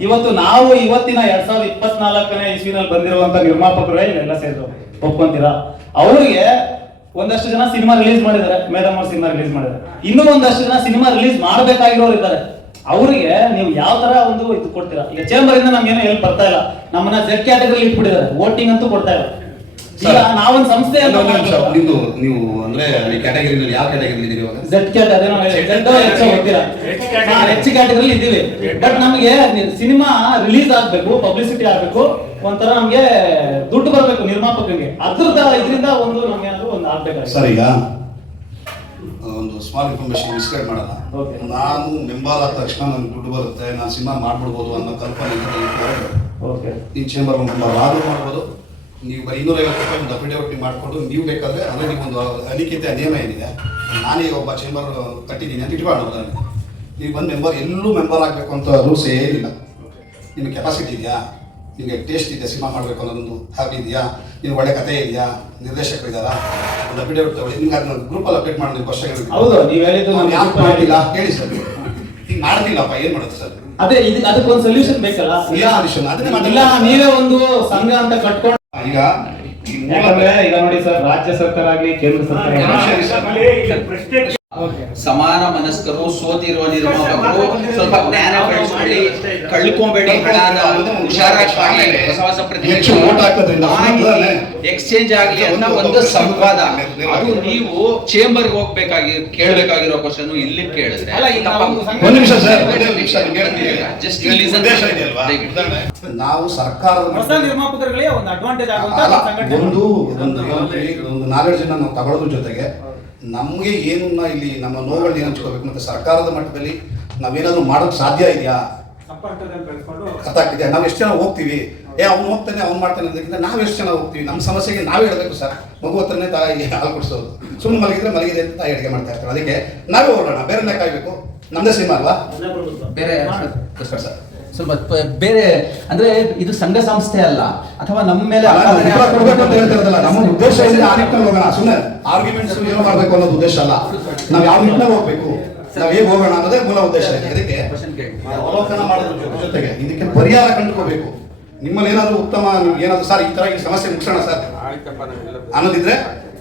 ಇವತ್ತು ನಾವು ಇವತ್ತಿನ ಎರಡ್ ಸಾವಿರದ ಇಪ್ಪತ್ನಾಲ್ಕನೇ ಇಸ್ವಿನಲ್ಲಿ ಬಂದಿರುವಂತ ನಿರ್ಮಾಪಕರೇ ಇಲ್ಲೆಲ್ಲ ಸೇರಿದ್ರು ಒಪ್ಕೊಂತೀರಾ? ಅವರಿಗೆ ಒಂದಷ್ಟು ಜನ ಸಿನಿಮಾ ರಿಲೀಸ್ ಮಾಡಿದ್ದಾರೆ. ಮೇಡಮ್ ಅವ್ರ ಸಿನಿಮಾ ರಿಲೀಸ್ ಮಾಡಿದ್ದಾರೆ. ಇನ್ನೂ ಒಂದಷ್ಟು ಜನ ಸಿನಿಮಾ ರಿಲೀಸ್ ಮಾಡಬೇಕಾಗಿರೋರು ಇದ್ದಾರೆ. ಅವರಿಗೆ ನೀವು ಯಾವ ತರ ಒಂದು ಇದು ಕೊಡ್ತೀರಾ? ಈಗ ಚೇಂಬರ್ ಇಂದ ನಮ್ಗೇನು ಎಲ್ಲಿ ಬರ್ತಾ ಇಲ್ಲ. ನಮ್ಮನ್ನ ಜೆಡ್ ಕ್ಯಾಟಗರಿ ಇಟ್ಬಿಟ್ಟಿದ್ದಾರೆ. ವೋಟಿಂಗ್ ಅಂತೂ ಕೊಡ್ತಾ ಇಲ್ಲ. ಈಗ ನಾವೊಂದು ಸಂಸ್ಥೆ ಅಂತ ನಿಮ್ದು ನೀವು ಅಂದ್ರೆ ಈ ಕ್ಯಾಟಗರಿನಲ್ಲಿ ಯಾವ ಕ್ಯಾಟಗರಿ ಇದ್ದೀರಿ ಇವಾಗ? ಝೆಡ್ ಕ್ಯಾಟ್ ಝೆಡ್ ಹೆಚ್ಚು ಗೊತ್ತಿಲ್ಲ ಹೆಚ್ಚು ಕ್ಯಾಟಗರಿ ಇದ್ದೀವಿ. ಬಟ್ ನಮಗೆ ಸಿನಿಮಾ ರಿಲೀಸ್ ಆಗ್ಬೇಕು ಪಬ್ಲಿಸಿಟಿ ಆಗ್ಬೇಕು. ಒಂಥರ ನಮ್ಗೆ ದುಡ್ಡು ಬರ್ಬೇಕು ನಿರ್ಮಾಪಕರಿಗೆ ಅದ್ರದ ಇದರಿಂದ ಒಂದು ನಮ್ಗೆ ಏನಾದ್ರು ಒಂದು ಆಗ್ಬೇಕು ಸರ್ ಈಗ ಸ್ಮಾಲ್ ಇನ್ಫಾರ್ಮೇಶನ್ ಮಿಸ್ಗೈಡ್ ಮಾಡಲ್ಲ. ನಾನು ಮೆಂಬರ್ ಆದ ತಕ್ಷಣ ನನಗೆ ದುಡ್ಡು ಬರುತ್ತೆ ನಾನು ಸಿನಿಮಾ ಮಾಡ್ಬಿಡ್ಬೋದು ಅನ್ನೋ ಕಲ್ಪನೆ ಓಕೆ ಈ ಚೇಂಬರ್ ಮೆಂಬರ್ ಆದರೂ ಮಾಡ್ಬೋದು. ನೀವು ಬರೀ ಇನ್ನೂರೈವತ್ತು ರೂಪಾಯಿ ಒಂದು ಅಫಿಡೇವಿಟ್ ನೀವು ಮಾಡಿಕೊಂಡು ನೀವು ಬೇಕಾದ್ರೆ ಅಂದರೆ ಒಂದು ಅನಿಖಿತ ನಿಯಮ ಏನಿದೆ ನಾನೇ ಒಬ್ಬ ಚೇಂಬರ್ ಕಟ್ಟಿದ್ದೀನಿ ಅಂತ ಇಟ್ಕೊಳ್ಳೋಣ ಉದಾಹರಣೆ ನೀವು ಬಂದು ಮೆಂಬರ್ ಎಲ್ಲೂ ಮೆಂಬರ್ ಆಗಬೇಕು ಅಂತ ರೂಲ್ಸ್ ಏನಿಲ್ಲ. ನಿಮ್ಮ ಕೆಪಾಸಿಟಿ ಇದೆಯಾ? ನಿಮಗೆ ಟೇಸ್ಟ್ ಇದೆಯಾ ಸಿನಿಮಾ ಮಾಡಬೇಕು ಅನ್ನೋದೊಂದು ಹ್ಯಾಪಿ ಇದೆಯಾ ನೀವು ಒಳ್ಳೆ ಕಥೆ ಇದೆಯಾ ನಿರ್ದೇಶಕರು ಇದ್ದಾರಾ ಒಂದು ವಿಡಿಯೋ ತಗೊಳ್ಳಿ ನಿಮ್ಗೆ ಅದನ್ನ ಗ್ರೂಪಲ್ಲಿ ಅಪ್ಡೇಟ್ ಮಾಡಿ ಕ್ವಶನ್ ಹೌದು ನೀವು ಹೇಳಿದ್ದು ನಾನು ಯಾಕೆ ಮಾಡಿಲ್ಲ ಹೇಳಿ ಸರ್ ಹಿಂಗೆ ಮಾಡ್ತಿಲ್ಲಪ್ಪ ಏನು ಮಾಡುತ್ತೆ ಸರ್ ಅದೇ ಇದು ಅದಕ್ಕೊಂದು ಸೊಲ್ಯೂಷನ್ ಬೇಕಲ್ಲ ಇಲ್ಲ ಸೊಲ್ಯೂಷನ್? ಅದನ್ನೇ ಇಲ್ಲ ನೀವೇ ಒಂದು ಸಂಘ ಅಂತ ಕಟ್ಕೊಂಡು ಈಗ ಯಾಕಂದ್ರೆ ಈಗ ನೋಡಿ ಸರ್ ರಾಜ್ಯ ಸರ್ಕಾರ ಆಗಲಿ ಕೇಂದ್ರ ಸರ್ಕಾರ ಆಗ್ಲಿ ಸಮಾನ ಮನಸ್ಕರು ಸೋತಿರುವ ನಿರ್ಮಾಪಕರು ಸ್ವಲ್ಪ ಜ್ಞಾನ ಬೆಳೆಸ್ಕೊಳ್ಳಿ ಕಳ್ಕೊಂಬೇಡಿ ಹಣನ ಹುಷಾರಾಗಿ ಹೊಸ ಹೊಸ ಹೆಚ್ಚು vote ಹಾಕೋದ್ರಿಂದ ಸುಮ್ಮನೆ ಎಕ್ಸ್ಚೇಂಜ್ ಆಗ್ಲಿ ಅನ್ನ ಒಂದು ಸಂವಾದ. ಅದು ನೀವು ಚೇಂಬರ್ ಹೋಗ್ಬೇಕಾಗಿ ಕೇಳ್ಬೇಕಾಗಿರೋ ಕ್ವಶನ್ ಇಲ್ಲಿ ಕೇಳಿದ್ರೆ ಅಲ್ಲ, ಈಗ ನಾವು ಒಂದು ಸಂಘ- ಒಂದು ನಿಮಿಷ ಸರ್ ಒಂದು ಹೇಳ್ತೀನಿ. Just ಈಗ listen. ಉದ್ದೇಶ ಇದೆಯಲ್ವಾ? ನಾವು ಸರ್ಕಾರದ ಹೊಸ ಮಟ್ಟದಲ್ಲಿ- ಒಂದು ಅಡ್ವಾಂಟೇಜ್ ಆಗುವಂತ ಅಲ್ಲ, ಸಂಘಟನೆ. ಒಂದು ಒಂದು ಒಂದು- ಒಂದು ನಾಲೆಡ್ಜ್ ನಾವು ತಗೊಳ್ಳೋದ್ರ ಜೊತೆಗೆ ನಮಗೆ ಏನನ್ನ ಇಲ್ಲಿ ನಮ್ಮ ನೋವುಗಳನ್ನ ಏನು ಹಂಚ್ಕೋಬೇಕು ಮತ್ತೆ ಸರ್ಕಾರದ ಮಟ್ಟದಲ್ಲಿ ನಾವೇನಾದ್ರೂ ಮಾಡೋಕೆ ಸಾಧ್ಯ ಇದೆಯಾ? ಬೆಳೆಸ್ಕೊಂಡು ನಾವು ಎಷ್ಟು ಜನ ಹೋಗ್ತೀವಿ? ಏ ಅವ್ನು ಹೋಗ್ತಾನೆ ಅವ್ನು ಮಾಡ್ತಾನೆ ಅದಕ್ಕಿಂತ ನಾವು ಎಷ್ಟು ಜನ ಹೋಗ್ತೀವಿ? ನಮ್ಮ ಸಮಸ್ಯೆಗೆ ನಾವೇ ಹೇಳಬೇಕು ಸರ್. ಮಗು ಹತ್ರನೇ ತಾಯಿ ಹಾಲು ಕೊಡಿಸೋದು. ಸುಮ್ಮನೆ ಮಲಗಿದ್ರೆ ಮಲಗಿದೆ ಅಂತ ತಾಯಿ ಅಡುಗೆ ಮಾಡ್ತಾ ಇರ್ತಾರೆ. ಅದಕ್ಕೆ ನಾವೇ ಹೊರಡೋಣ. ಬೇರೆ ಕಾಯ್ಬೇಕು. ನಮ್ಮದೇ ಸಿನಿಮಾ ಅಲ್ವಾ? ಬೇರೆ ಸರ್? ಸ್ವಲ್ಪ ಬೇರೆ ಅಂದ್ರೆ ಇದು ಸಂಘ ಸಂಸ್ಥೆ ಅಲ್ಲ. ಅಥವಾ ನಮ್ಮ ಮೇಲೆ ಅಲ್ಲ, ನಾವು ಕೊಡ್ಬೇಕು ಅಂತ ಹೇಳ್ತಿರೋದಲ್ಲ. ನಮ್ಮ ಉದ್ದೇಶ ಆ ನಿಟ್ಟಿನಲ್ಲಿ ಹೋಗೋಣ. ಸುಮ್ಮನೆ ಆರ್ಗ್ಯುಮೆಂಟ್ಸ್ ಏನೋ ಮಾಡಬೇಕು ಅನ್ನೋದು ಉದ್ದೇಶ ಅಲ್ಲ. ನಾವು ಯಾವ ನಿಟ್ಟಿನಲ್ಲಿ ಹೋಗ್ಬೇಕು? ನಾವು ಹೇಗೆ ಹೋಗೋಣ ಅನ್ನೋದೇ ಮೂಲ ಉದ್ದೇಶ ಇದೆ. ಇದಕ್ಕೆ ಅವಲೋಕನ ಮಾಡೋದ್ರ ಜೊತೆಗೆ ಇದಕ್ಕೆ ಪರಿಹಾರ ಕಂಡುಕೋಬೇಕು. ನಿಮ್ಮಲ್ಲಿ ಏನಾದ್ರು ಉತ್ತಮ ಏನಾದ್ರು ಸರ್ ಈ ತರ ಈ ಸಮಸ್ಯೆ ಮುಗಿಸೋಣ ಸರ್? ಅನ್ನೋದಿದ್ರೆ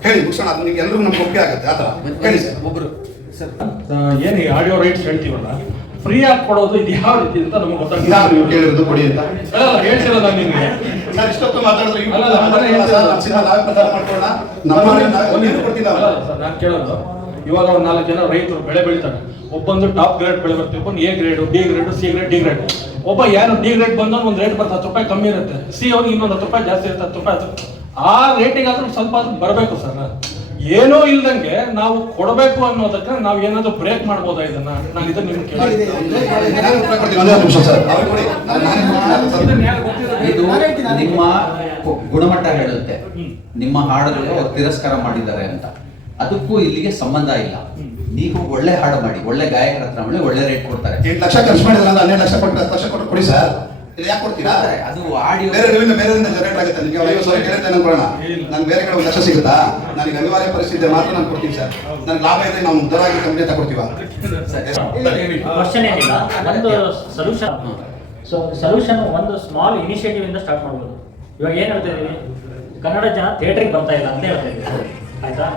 ಹೇಳಿ ಮುಗಿಸೋಣ. ಅದು ನಿಮ್ಗೆ ಎಲ್ರಿಗೂ ನಮ್ಗೆ ಒಪ್ಪಿಗೆ ಆಗುತ್ತೆ. ಆ ಥರ ಹೇಳಿ ಸರ್. ಒಬ್ರು. ಏನು ಈ ಆಡಿಯೋ ರೈಟ್ಸ್ ಹೇಳ್ತೀವಲ್ಲ? ಫ್ರೀ ಆಗಿ ಕೊಡೋದು ಇದು ಯಾವ ರೀತಿ ಅಂತ ನಮ್ಗೆ ಇದಾದ್ರು ನೀವು ಕೇಳಿರೋದು ಕೊಡಿ ಅಂತ. ಹೇಳ್ತಿರೋದು ನಾನು ನಿಮಗೆ. ಸರ್ ಇಷ್ಟೊತ್ತು ಮಾತಾಡಿದ್ರೆ ಸರ್ ನಮ್ಮ ನಾವೇ ಪ್ರಚಾರ ಮಾಡ್ಕೊಳ್ಳೋಣ. ನಮ್ಮ ನಾವೇ ಕೊಡ್ತಿಲ್ಲ ಸರ್ ನಾನು ಕೇಳೋದು. ಇವಾಗ ಒಂದು ನಾಲ್ಕು ಜನ ರೈತರು ಬೆಳೆ ಬೆಳಿತಾರೆ. ಒಬ್ಬೊಂದು ಟಾಪ್ ಗ್ರೇಡ್ ಬೆಳೆ ಬರ್ತೀವಿ ಒಬ್ಬನು A grade B grade C grade D grade ಒಬ್ಬ ಯಾರು ಡಿ ಗ್ರೇಡ್ ಬಂದ ಒಂದು ರೇಟ್ ಬರ್ತದೆ ಹತ್ತು ರೂಪಾಯಿ ಕಮ್ಮಿ ಇರುತ್ತೆ. ಸಿ ಅವ್ರಿಗೆ ಇನ್ನೊಂದು ಹತ್ತು ರೂಪಾಯಿ ಜಾಸ್ತಿ ಇರುತ್ತೆ ಹತ್ತು ರೂಪಾಯಿ ಆ ರೇಟಿಗಾದ್ರೂ ಸ್ವಲ್ಪ ಬರಬೇಕು ಸರ್ ಏನೋ ಇಲ್ದಂಗೆ ನಾವು ಕೊಡಬೇಕು ಅನ್ನೋದಕ್ಕೆ ನಾವು ಏನಾದ್ರು ಬ್ರೇಕ್ ಮಾಡ್ಬೋದಾ ಇದನ್ನ? ನಾನು ಇದನ್ನ ನಿಮ್ಗೆ? ಇದು ನಿಮ್ಮ ಗುಣಮಟ್ಟ ಹೇಳುತ್ತೆ. ನಿಮ್ಮ ಹಾಡುಗಳು ತಿರಸ್ಕಾರ ಮಾಡಿದ್ದಾರೆ ಅಂತ. ಅದಕ್ಕೂ ಇಲ್ಲಿಗೆ ಸಂಬಂಧ ಇಲ್ಲ. ನೀವು ಒಳ್ಳೆ ಹಾಡು ಮಾಡಿ. ಒಳ್ಳೆ ಗಾಯಕರ ಹತ್ರ ಮಾಡಿ ಒಳ್ಳೆ ರೇಟ್ ಕೊಡ್ತಾರೆ. ಎಂಟು ಲಕ್ಷ ಖರ್ಚು ಮಾಡಿದ್ರೆ ಹನ್ನೆರಡು ಲಕ್ಷ ಕೊಟ್ಟು ಲಕ್ಷ ಕೊಟ್ಟು ಕೊಡಿ ಸರ್. ಯಾಕೆ ಕೊಡ್ತೀರಾ? ಅದು ಆಡಿಯೋ ಬೇರೆ ರೆವಿನ್ಯೂ ಬೇರೆದಿಂದ ಜನರೇಟ್ ಆಗುತ್ತೆ. ನಿಮಗೆ ಐವತ್ತು ಸಾವಿರ ಕೇಳುತ್ತೆ ಅನ್ಕೊಳ್ಳೋಣ ನಂಗೆ ಬೇರೆ ಕಡೆ ಒಂದು ಲಕ್ಷ ಸಿಗುತ್ತಾ? ನನಗೆ ಅನಿವಾರ್ಯ ಪರಿಸ್ಥಿತಿ ಮಾತ್ರ ನಾನು ಕೊಡ್ತೀನಿ ಸರ್. ನನಗೆ ಲಾಭ ಇದ್ರೆ ನಾವು ಮುದ್ದರಾಗಿ ಕಂಪ್ನಿ ತಗೊಳ್ತೀವ ಕ್ವಶನ್ ಏನಿಲ್ಲ. ಒಂದು ಸೊಲ್ಯೂಷನ್ ಸೊ ಸೊಲ್ಯೂಷನ್ ಒಂದು ಸ್ಮಾಲ್ ಇನಿಷಿಯೇಟಿವ್ ಇಂದ ಸ್ಟಾರ್ಟ್ ಮಾಡ್ಬೋದು. ಇವಾಗ ಏನು ಹೇಳ್ತಾ ಇದೀವಿ? ಕನ್ನಡ ಜನ ಥಿಯೇಟ್ರಿಗೆ ಬರ್ತಾ ಇಲ್ಲ ಅಂತ ಹೇಳ್ತಾ ಇದ್ದೀವಿ ಆಯ್ತಾ?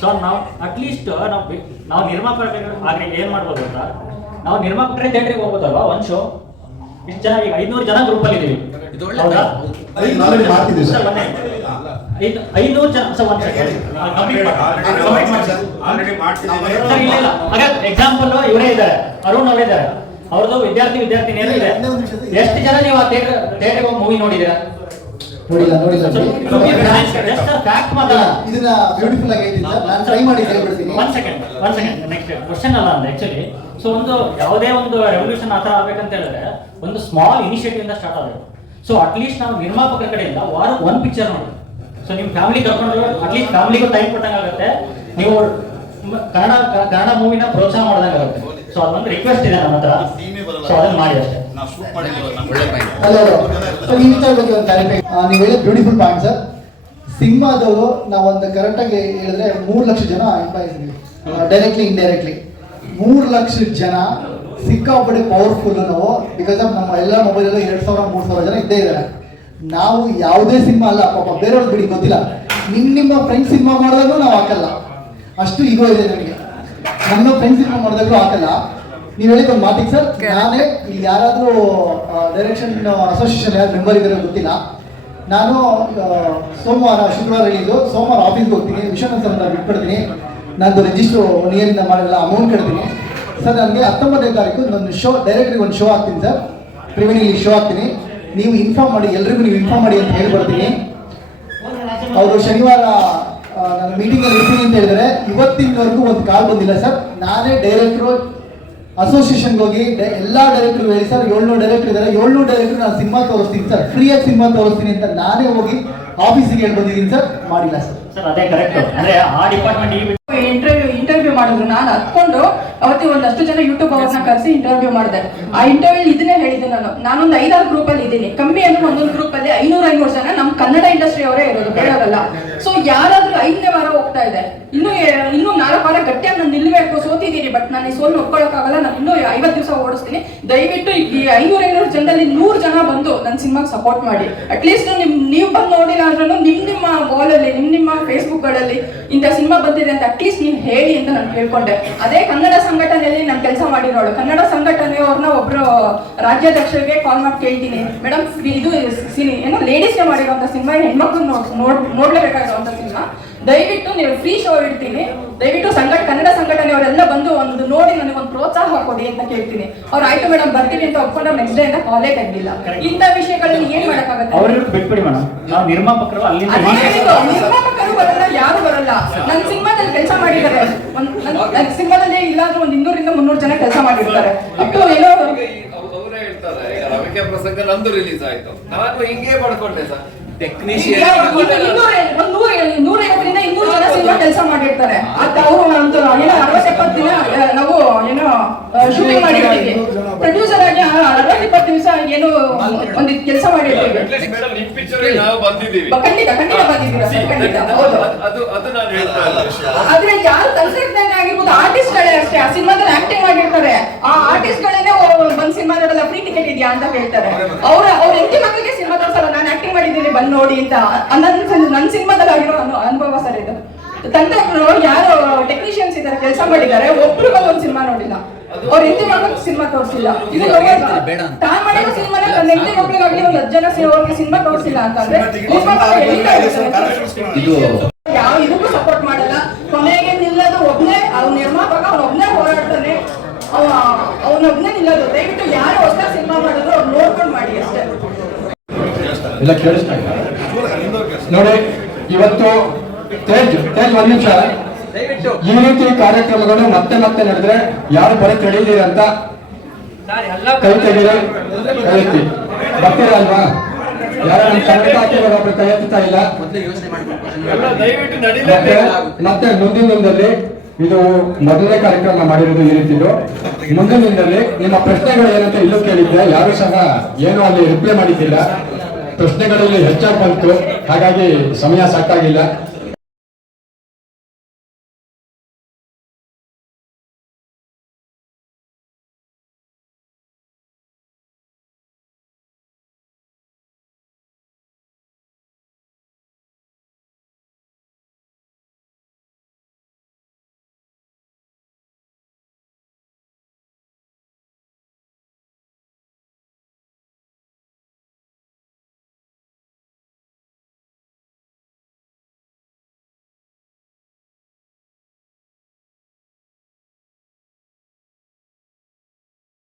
ಸೊ ನಾವು ಅಟ್ಲೀಸ್ಟ್ ನಾವು ನಾವು ನಿರ್ಮಾಪಕರು ಆದ್ರೆ ಏನು ಮಾಡ್ಬೋದು ಅಂತ? ನಾವು ನಿರ್ಮಾಪಕರೇ ಥಿಯೇಟ್ರಿಗೆ ಹೋಗ್ಬೋದಲ್ವಾ? ಒಂದು ಶೋ ಇಷ್ಟು ಜನ ಈಗ ಐನೂರು ಜನ. ಇದೀವಿ. ಸರ್, ಐನೂರು ಜನ ಸರ್ ಒಂದು ಎಕ್ಸಾಂಪಲ್ ಇವರೇ ಇದ್ದಾರೆ. ಅರುಣ್ ಅವರೇ ಇದ್ದಾರೆ. ಅವ್ರದ್ದು ವಿದ್ಯಾರ್ಥಿ ವಿದ್ಯಾರ್ಥಿನಿಯರು ಇದೆ. ಎಷ್ಟು ಜನ ನೀವು ಆ ಥಿಯೇಟರ್ ಥಿಯೇಟರ್ ಹೋಗಿ ಮೂವಿ ನೋಡಿದ್ದೀರಾ? ನೋಡಿಲ್ಲ ನೋಡಿ ಸರ್ ಇದನ್ನ ಬ್ಯೂಟಿಫುಲ್ ಆಗಿ ಐತಿ ಸರ್ ನಾನು ಟ್ರೈ ಮಾಡಿ ಹೇಳ್ಬಿಡ್ತೀನಿ one second one second next question ಅಲ್ಲ ಅಂದ್ರೆ ಆಕ್ಚುಲಿ ಸೊ ಒಂದು ಯಾವುದೇ ಒಂದು ರೆವಲ್ಯೂಷನ್ ಆ ಥರ ಆಗ್ಬೇಕಂತ ಹೇಳಿದ್ರೆ ಒಂದು ಸ್ಮಾಲ್ ಇನಿಷಿಯೇಟಿವ್ ಇಂದ ಸ್ಟಾರ್ಟ್ ಆಗಬೇಕು ಸೊ ಅಟ್ಲೀಸ್ಟ್ ನಾವು ನಿರ್ಮಾಪಕರ ಕಡೆಯಿಂದ ವಾರ ಒನ್ ಪಿಕ್ಚರ್ ನೋಡಿ ಸೊ ನಿಮ್ಮ ಫ್ಯಾಮಿಲಿ ಕರ್ಕೊಂಡು ಅಟ್ಲೀಸ್ಟ್ ಫ್ಯಾಮಿಲಿಗೂ ಟೈಮ್ ಕೊಟ್ಟಂಗೆ ಆಗುತ್ತೆ ನೀವು ಕನ್ನಡ ಕನ್ನಡ ಮೂವಿನ ಪ್ರೋತ್ಸಾಹ ಮಾಡ್ದಂಗೆ ಆಗುತ್ತೆ ಸೊ ಅದೊಂದು ರಿಕ್ವೆಸ್ಟ್ ಇದೆ ನನ್ನ ಹತ್ರ ಸೊ ಅದನ್ನ ಮಾಡಿ ಅಷ್ಟೇ ನೀವು ಹೇಳಿದ ಬ್ಯೂಟಿಫುಲ್ ಪಾಯಿಂಟ್ ಸರ್ ಸಿನಿಮಾದವರು ನಾವೊಂದು ಕರೆಕ್ಟಾಗಿ ಹೇಳಿದ್ರೆ ಮೂರು ಲಕ್ಷ ಜನ ಎಂಪ್ಲಾಯೀಸ್ ಇದ್ದೀವಿ ಡೈರೆಕ್ಟ್ಲಿ ಇಂಡೈರೆಕ್ಟ್ಲಿ ಮೂರು ಲಕ್ಷ ಜನ ಸಿಕ್ಕಾಪಟ್ಟೆ ಪವರ್ಫುಲ್ ನಾವು ಬಿಕಾಸ್ ಆಫ್ ನಮ್ಮ ಎಲ್ಲ ಮೊಬೈಲಲ್ಲೂ ಎರಡು ಸಾವಿರ ಮೂರು ಸಾವಿರ ಜನ ಇದ್ದೇ ಇದ್ದಾರೆ. ನಾವು ಯಾವುದೇ ಸಿನಿಮಾ ಅಲ್ಲ ಪಾಪ ಬೇರೆಯವ್ರ ಬಿಡಿ ಗೊತ್ತಿಲ್ಲ. ನಿಮ್ಮ ನಿಮ್ಮ ಫ್ರೆಂಡ್ ಸಿನಿಮಾ ಮಾಡಿದಾಗೂ ನಾವು ಹಾಕಲ್ಲ. ಅಷ್ಟು ಈಗೋ ಇದೆ ನನಗೆ ನಮ್ಮ ಫ್ರೆಂಡ್ಸ್ ಸಿನಿಮಾ ಮಾಡಿದಾಗಲೂ ಹಾಕಲ್ಲ. ನೀವು ಹೇಳಿದ ಒಂದು ಮಾತಿಗೆ ಸರ್ ನಾನೇ ಇಲ್ಲಿ ಯಾರಾದರೂ ಡೈರೆಕ್ಷನ್ ಅಸೋಸಿಯೇಷನ್ ಯಾರು ಮೆಂಬರ್ ಇದ್ದಾರೆ ಗೊತ್ತಿಲ್ಲ. ನಾನು ಸೋಮವಾರ ಶುಕ್ರವಾರ ಹೇಳಿದ್ದು ಸೋಮವಾರ ಆಫೀಸ್ಗೆ ಹೋಗ್ತೀನಿ ವಿಶ್ವನಾಥ್ ಸರ್ ನಾನು ಬಿಟ್ಬಿಡ್ತೀನಿ. ನಾನು ರಿಜಿಸ್ಟ್ರು ನಿಯರಿಂದ ಮಾಡಲ್ಲ ಅಮೌಂಟ್ ಕಟ್ತೀನಿ ಸರ್ ನನಗೆ ಹತ್ತೊಂಬತ್ತನೇ ತಾರೀಕು ನನ್ನ ಶೋ ಡೈರೆಕ್ಟ್ರಿಗೆ ಒಂದು ಶೋ ಹಾಕ್ತೀನಿ ಸರ್. ಪ್ರಿವಿನಿಲಿ ಶೋ ಹಾಕ್ತೀನಿ. ನೀವು ಇನ್ಫಾರ್ಮ್ ಮಾಡಿ ಎಲ್ರಿಗೂ ನೀವು ಇನ್ಫಾರ್ಮ್ ಮಾಡಿ ಅಂತ ಹೇಳ್ಬರ್ತೀನಿ ಅವರು ಶನಿವಾರ ನನ್ನ ನಾನು ಮೀಟಿಂಗಲ್ಲಿ ಇರ್ತೀನಿ ಅಂತ ಹೇಳಿದರೆ ಇವತ್ತಿನವರೆಗೂ ಒಂದು ಕಾಲ್ ಬಂದಿಲ್ಲ ಸರ್. ನಾನೇ ಡೈರೆಕ್ಟ್ರು ಅಸೋಸಿಯೇಷನ್ಗೆ ಹೋಗಿ ಎಲ್ಲಾ ಡೈರೆಕ್ಟರ್ ಹೇಳಿ, ಸರ್, ಏಳ್ನೂರು ಡೈರೆಕ್ಟರ್ ಇದ್ದಾರೆ ಏಳ್ನೂರು ಡೈರೆಕ್ಟರ್ ನಾನು ಸಿನಿಮಾ ತೋರಿಸ್ತೀನಿ, ಸರ್. ಫ್ರೀಯಾಗಿ ಸಿನಿಮಾ ತೋರಿಸ್ತೀನಿ ಅಂತ ನಾನೇ ಹೋಗಿ ಆಫೀಸಿಗೆ ಹೇಳಿ ಬಂದಿದ್ದೀನಿ ಸರ್. ಮಾಡಿಲ್ಲ, ಸರ್. ಕರೆಕ್ಟ್ ಅಂದ್ರೆ ಆ ಡಿಪಾರ್ಟ್ಮೆಂಟ್ ಇಂಟರ್ವ್ಯೂ ಇಂಟರ್ವ್ಯೂ ಮಾಡಿದ್ರು ನಾನು ಹತ್ಕೊಂಡು ಅವತ್ತು ಒಂದಷ್ಟು ಜನ ಯೂಟ್ಯೂಬ್ ಅವ್ರನ್ನ ಕರೆಸಿ ಇಂಟರ್ವ್ಯೂ ಮಾಡಿದೆ. ಆ ಇಂಟರ್ವ್ಯೂ ಇದನ್ನೇ ಹೇಳಿದ್ದೆ ನಾನು. ನಾನೊಂದು ಐದಾರು ಗ್ರೂಪ್ ಅಲ್ಲಿ ಇದ್ದೀನಿ. ಕಮ್ಮಿ ಅಂದ್ರೆ ಒಂದೊಂದು ಗ್ರೂಪ್ ಅಲ್ಲಿ ಐನೂರ, ಐನೂರು ಜನ ನಮ್ ಕನ್ನಡ ಇಂಡಸ್ಟ್ರಿ ಅವರೇ ಇರೋದು ಬೇರೆಯವರಲ್ಲ ಸೊ ಯಾರಾದ್ರೂ ಐದನೇ ವಾರ ಹೋಗ್ತಾ ಇದೆ. ಇನ್ನು ಇನ್ನು ನಾಲ್ಕು ವಾರ ಗಟ್ಟಿಯಾಗಿ ನಾನು ನಿಲ್ಬೇಕು, ಸೋತಿದ್ದೀನಿ. ಬಟ್ ನಾನು ಈ ಸೋಲ್ ಆಗಲ್ಲ ನಾನು ಇನ್ನೂ ಐವತ್ತು ದಿವಸ ಓಡಿಸ್ತೀನಿ. ದಯವಿಟ್ಟು ಈ ಐನೂರ, ಐನೂರು ಜನದಲ್ಲಿ ನೂರು ಜನ ಬಂದು ನನ್ನ ಸಿನಿಮಾಗೆ ಸಪೋರ್ಟ್ ಮಾಡಿ. ಅಟ್ಲೀಸ್ಟ್ ನಿಮ್ ನೀವು ಬಂದು ನೋಡಿಲ್ಲ ಅಂದ್ರೂ ನಿಮ್ ನಿಮ್ಮ ವಾಲಲ್ಲಿ ನಿಮ್ ನಿಮ್ಮ ಫೇಸ್ಬುಕ್ಗಳಲ್ಲಿ ಇಂಥ ಸಿನಿಮಾ ಬಂದಿದೆ ಅಂತ ಅಟ್ಲೀಸ್ಟ್ ನೀವು ಹೇಳಿ ಅಂತ ನಾನು ಕೇಳ್ಕೊಂಡೆ ಅದೇ ಕನ್ನಡ ಸಂಘಟನೆಯಲ್ಲಿ ನಾನು ಕೆಲಸ ಮಾಡಿರೋಳು. ಕನ್ನಡ ಸಂಘಟನೆಯವ್ರನ್ನ ಒಬ್ರು ರಾಜ್ಯಾಧ್ಯಕ್ಷರಿಗೆ ಕಾಲ್ ಮಾಡಿ ಕೇಳ್ತೀನಿ. ಮೇಡಮ್, ಇದು ಏನೋ ಲೇಡೀಸ್ಗೆ ಮಾಡಿರುವಂತ ಸಿನಿಮಾ, ಹೆಣ್ಮಕ್ಳು ನೋಡ್ ನೋಡ್, ನೋಡ್ಲೇಬೇಕಾಗಿರುವಂತ ಸಿನಿಮಾ. ದಯವಿಟ್ಟು ನೀವು ಫ್ರೀ ಶೋ ಇಡ್ತೀನಿ. ದಯವಿಟ್ಟು ಸಂಘಟ ಕನ್ನಡ ಸಂಘಟನೆಯವರೆಲ್ಲ ಬಂದು ಒಂದು ನೋಡಿ ನನಗೆ ಒಂದು ಪ್ರೋತ್ಸಾಹ ಕೊಡಿ ಅಂತ ಕೇಳ್ತೀನಿ. ಅವ್ರು ಆಯ್ತು ಮೇಡಮ್ ಬರ್ತೀನಿ ಅಂತ ಒಪ್ಕೊಂಡ್ರೆ ನೆಕ್ಸ್ಟ್ ಡೇ ಇಂದ ಕಾಲೇ ತೆಗ್ದಿಲ್ಲ. ಇಂಥ ವಿಷಯಗಳಲ್ಲಿ ಏನ್ ಮಾಡಕ್ಕಾಗತ್ತೆ? ಅವ್ರಿಗೆ ನಾವು ನಿರ್ಮಾಪಕರು ಅಲ್ಲಿಂದ ನಿರ್ಮಾಪಕರು ಬರಲ್ಲ ಯಾರು ಬರಲ್ಲ. ನನ್ನ ಸಿನಿಮಾದಲ್ಲಿ ಕೆಲಸ ಮಾಡಿದ್ದಾರೆ. ಒಂದ್ ನನ್ನ ಸಿನಿಮಾದಲ್ಲಿ ಇಲ್ಲಾದ್ರೂ ಒಂದ್ ಇನ್ನೂರಿಂದ ಮುನ್ನೂರು ಜನ ಕೆಲಸ ಮಾಡಿರ್ತಾರೆ. ಏನೋ ಅವರೇ ಹೇಳ್ತಾರೆ ಭಾಗ್ಯ ಪ್ರಸಂಗ ನಂದು ರಿಲೀಸ್ ಆಯ್ತು. ನಾನು ಹಿಂಗೆ ಮಾಡ್ಕೊಂಡೆ ಸರ್. ನೂರೈವತ್ತರಿಂದ ಇನ್ನೂರು ಜನ ಸಿನಿಮಾ ಕೆಲಸ ಮಾಡಿರ್ತಾರೆ. ಅವರು ಒಂದು ಏನೋ ಅರವತ್ ದಿನ ನಾವು ಏನೋ ಶೂಟಿಂಗ್ ಮಾಡಿರ್ತೀವಿ ಪ್ರೊಡ್ಯೂಸರ್ ಆಗಿ ಅರವತ್ ಇಪ್ಪತ್ತು ದಿವಸ ಏನು ಒಂದು ಕೆಲಸ ಮಾಡಿರ್ತೀವಿ ಖಂಡಿತ ಖಂಡಿತ ಬಂದಿದ್ದೀರಾ ಖಂಡಿತ. ಹೌದು. ಅದು ಅದು ನಾನು ಹೇಳ್ತಾ ಇಲ್ಲ ಆದ್ರೆ ಯಾರು ತಂತ್ರಜ್ಞಾನ ಆಗಿರ್ಬೋದು ಆರ್ಟಿಸ್ಟ್ ಗಳೇ ಅಷ್ಟೇ. ಆ ಸಿನಿಮಾದಲ್ಲಿ ಆಕ್ಟಿಂಗ್ ಮಾಡಿರ್ತಾರೆ. ಆ ಆರ್ಟಿಸ್ಟ್ ಗಳೇನೆ ಬಂದ್ ಸಿನಿಮಾ ನೋಡಲ್ಲ ಫ್ರೀ ಟಿಕೆಟ್ ಇದೆಯಾ ಅಂತ ಹೇಳ್ತಾರೆ. ಅವ್ರ ಅವ್ರ ಹೆಂಡತಿ ಮಕ್ಕಳಿಗೆ ಸಿನಿಮಾ ತೋರ್ಸಲ್ಲ ನಾನು ಆಕ್ಟಿಂಗ್ ಮಾಡಿದ್ದೀನಿ ಬಂದ್ ನೋಡಿ ಅಂತ. ನನ್ನ ನನ್ನ ಸಿನಿಮಾದಲ್ಲಿ ಆಗಿರೋ ಅನು- ಅನುಭವ ಸರ್ ಇದು. ತಂತ್ರಜ್ಞರು ಯಾರು ಟೆಕ್ನಿಷಿಯನ್ಸ್ ಇದ್ದಾರೆ ಕೆಲಸ ಮಾಡಿದ್ದಾರೆ ಒಬ್ರು ಬಂದು ಒಂದು ಸಿನಿಮಾ ನೋಡಿಲ್ಲ. ಅವ್ರ ಹಿಂದಿ ಮಕ್ಕಳಿಗೆ ಸಿನಿಮಾ ತೋರಿಸಿಲ್ಲ. ಇದು ತಾನ್ ಮಾಡಿರೋ ಸಿನಿಮಾನ ತನ್ನ ಹಿಂದಿ ಮಕ್ಕಳಿಗಾಗಿ ಒಂದು ಹತ್ತು ಜನ ಅವ್ರಿಗೆ ಸಿನಿಮಾ ತೋರಿಸಿಲ್ಲ ಅಂತಂದ್ರೆ? ಇದು ಯಾವ ಇದಕ್ಕೂ ಸಪೋರ್ಟ್ ಮಾಡಲ್ಲ ಕೊನೆಗೆ ನಿಲ್ಲೋದು ಒಬ್ನೇ ಅವ್ನ ನಿರ್ಮಾಪಕ ಅವ್ನ ಒಬ್ನೇ ಹೋರಾಡ್ತಾನೆ ಅವ ಅವನೊಬ್ನೇ ನಿಲ್ಲೋದು ದಯವಿಟ್ಟು ಯಾರು ಹೊಸ ಸಿನಿಮಾ ಮಾಡಿದ್ರು ಅವ್ರು ನೋಡ್ಕೊಂಡು ಮಾಡಿ ಅಷ್ಟೇ ಇಲ್ಲ ಕೇಳಿಸ್ತಾ ಇಲ್ಲ ನೋಡಿ ಇವತ್ತು ತೇಜ್ ತೇಜ್ ಒಂದ್ ನಿಮಿಷ. ಈ ರೀತಿ ಕಾರ್ಯಕ್ರಮಗಳು ಮತ್ತೆ ಮತ್ತೆ ನಡೆದ್ರೆ ಯಾರು ಬರ ನಡೆಯಿದ್ದೀರಿ ಅಂತ ಕೈ ತೆಗೀರಿ. ಕೈ ಬರ್ತೀರ ಅಲ್ವಾ? ಯಾರು ನಮ್ಮ ಕನ್ನಡ ಹಾಕಿರೋರು ಕೈ ಎತ್ತಾ ಇಲ್ಲ? ದಯವಿಟ್ಟು ಮತ್ತೆ ಮುಂದಿನ ದಿನದಲ್ಲಿ ಇದು ಮೊದಲನೇ ಕಾರ್ಯಕ್ರಮ ಮಾಡಿರೋದು ಈ ರೀತಿ ಮುಂದಿನ ದಿನದಲ್ಲಿ ನಿಮ್ಮ ಪ್ರಶ್ನೆಗಳು ಏನಂತ ಇಲ್ಲೂ ಕೇಳಿದ್ದೆ ಯಾರು ಸಹ ಏನು ಅಲ್ಲಿ ರಿಪ್ಲೈ ಮಾಡಿದ್ದಿಲ್ಲ. ಪ್ರಶ್ನೆಗಳಲ್ಲಿ ಹೆಚ್ಚಾಗಿ ಬಂತು. ಹಾಗಾಗಿ ಸಮಯ ಸಾಕಾಗಿಲ್ಲ.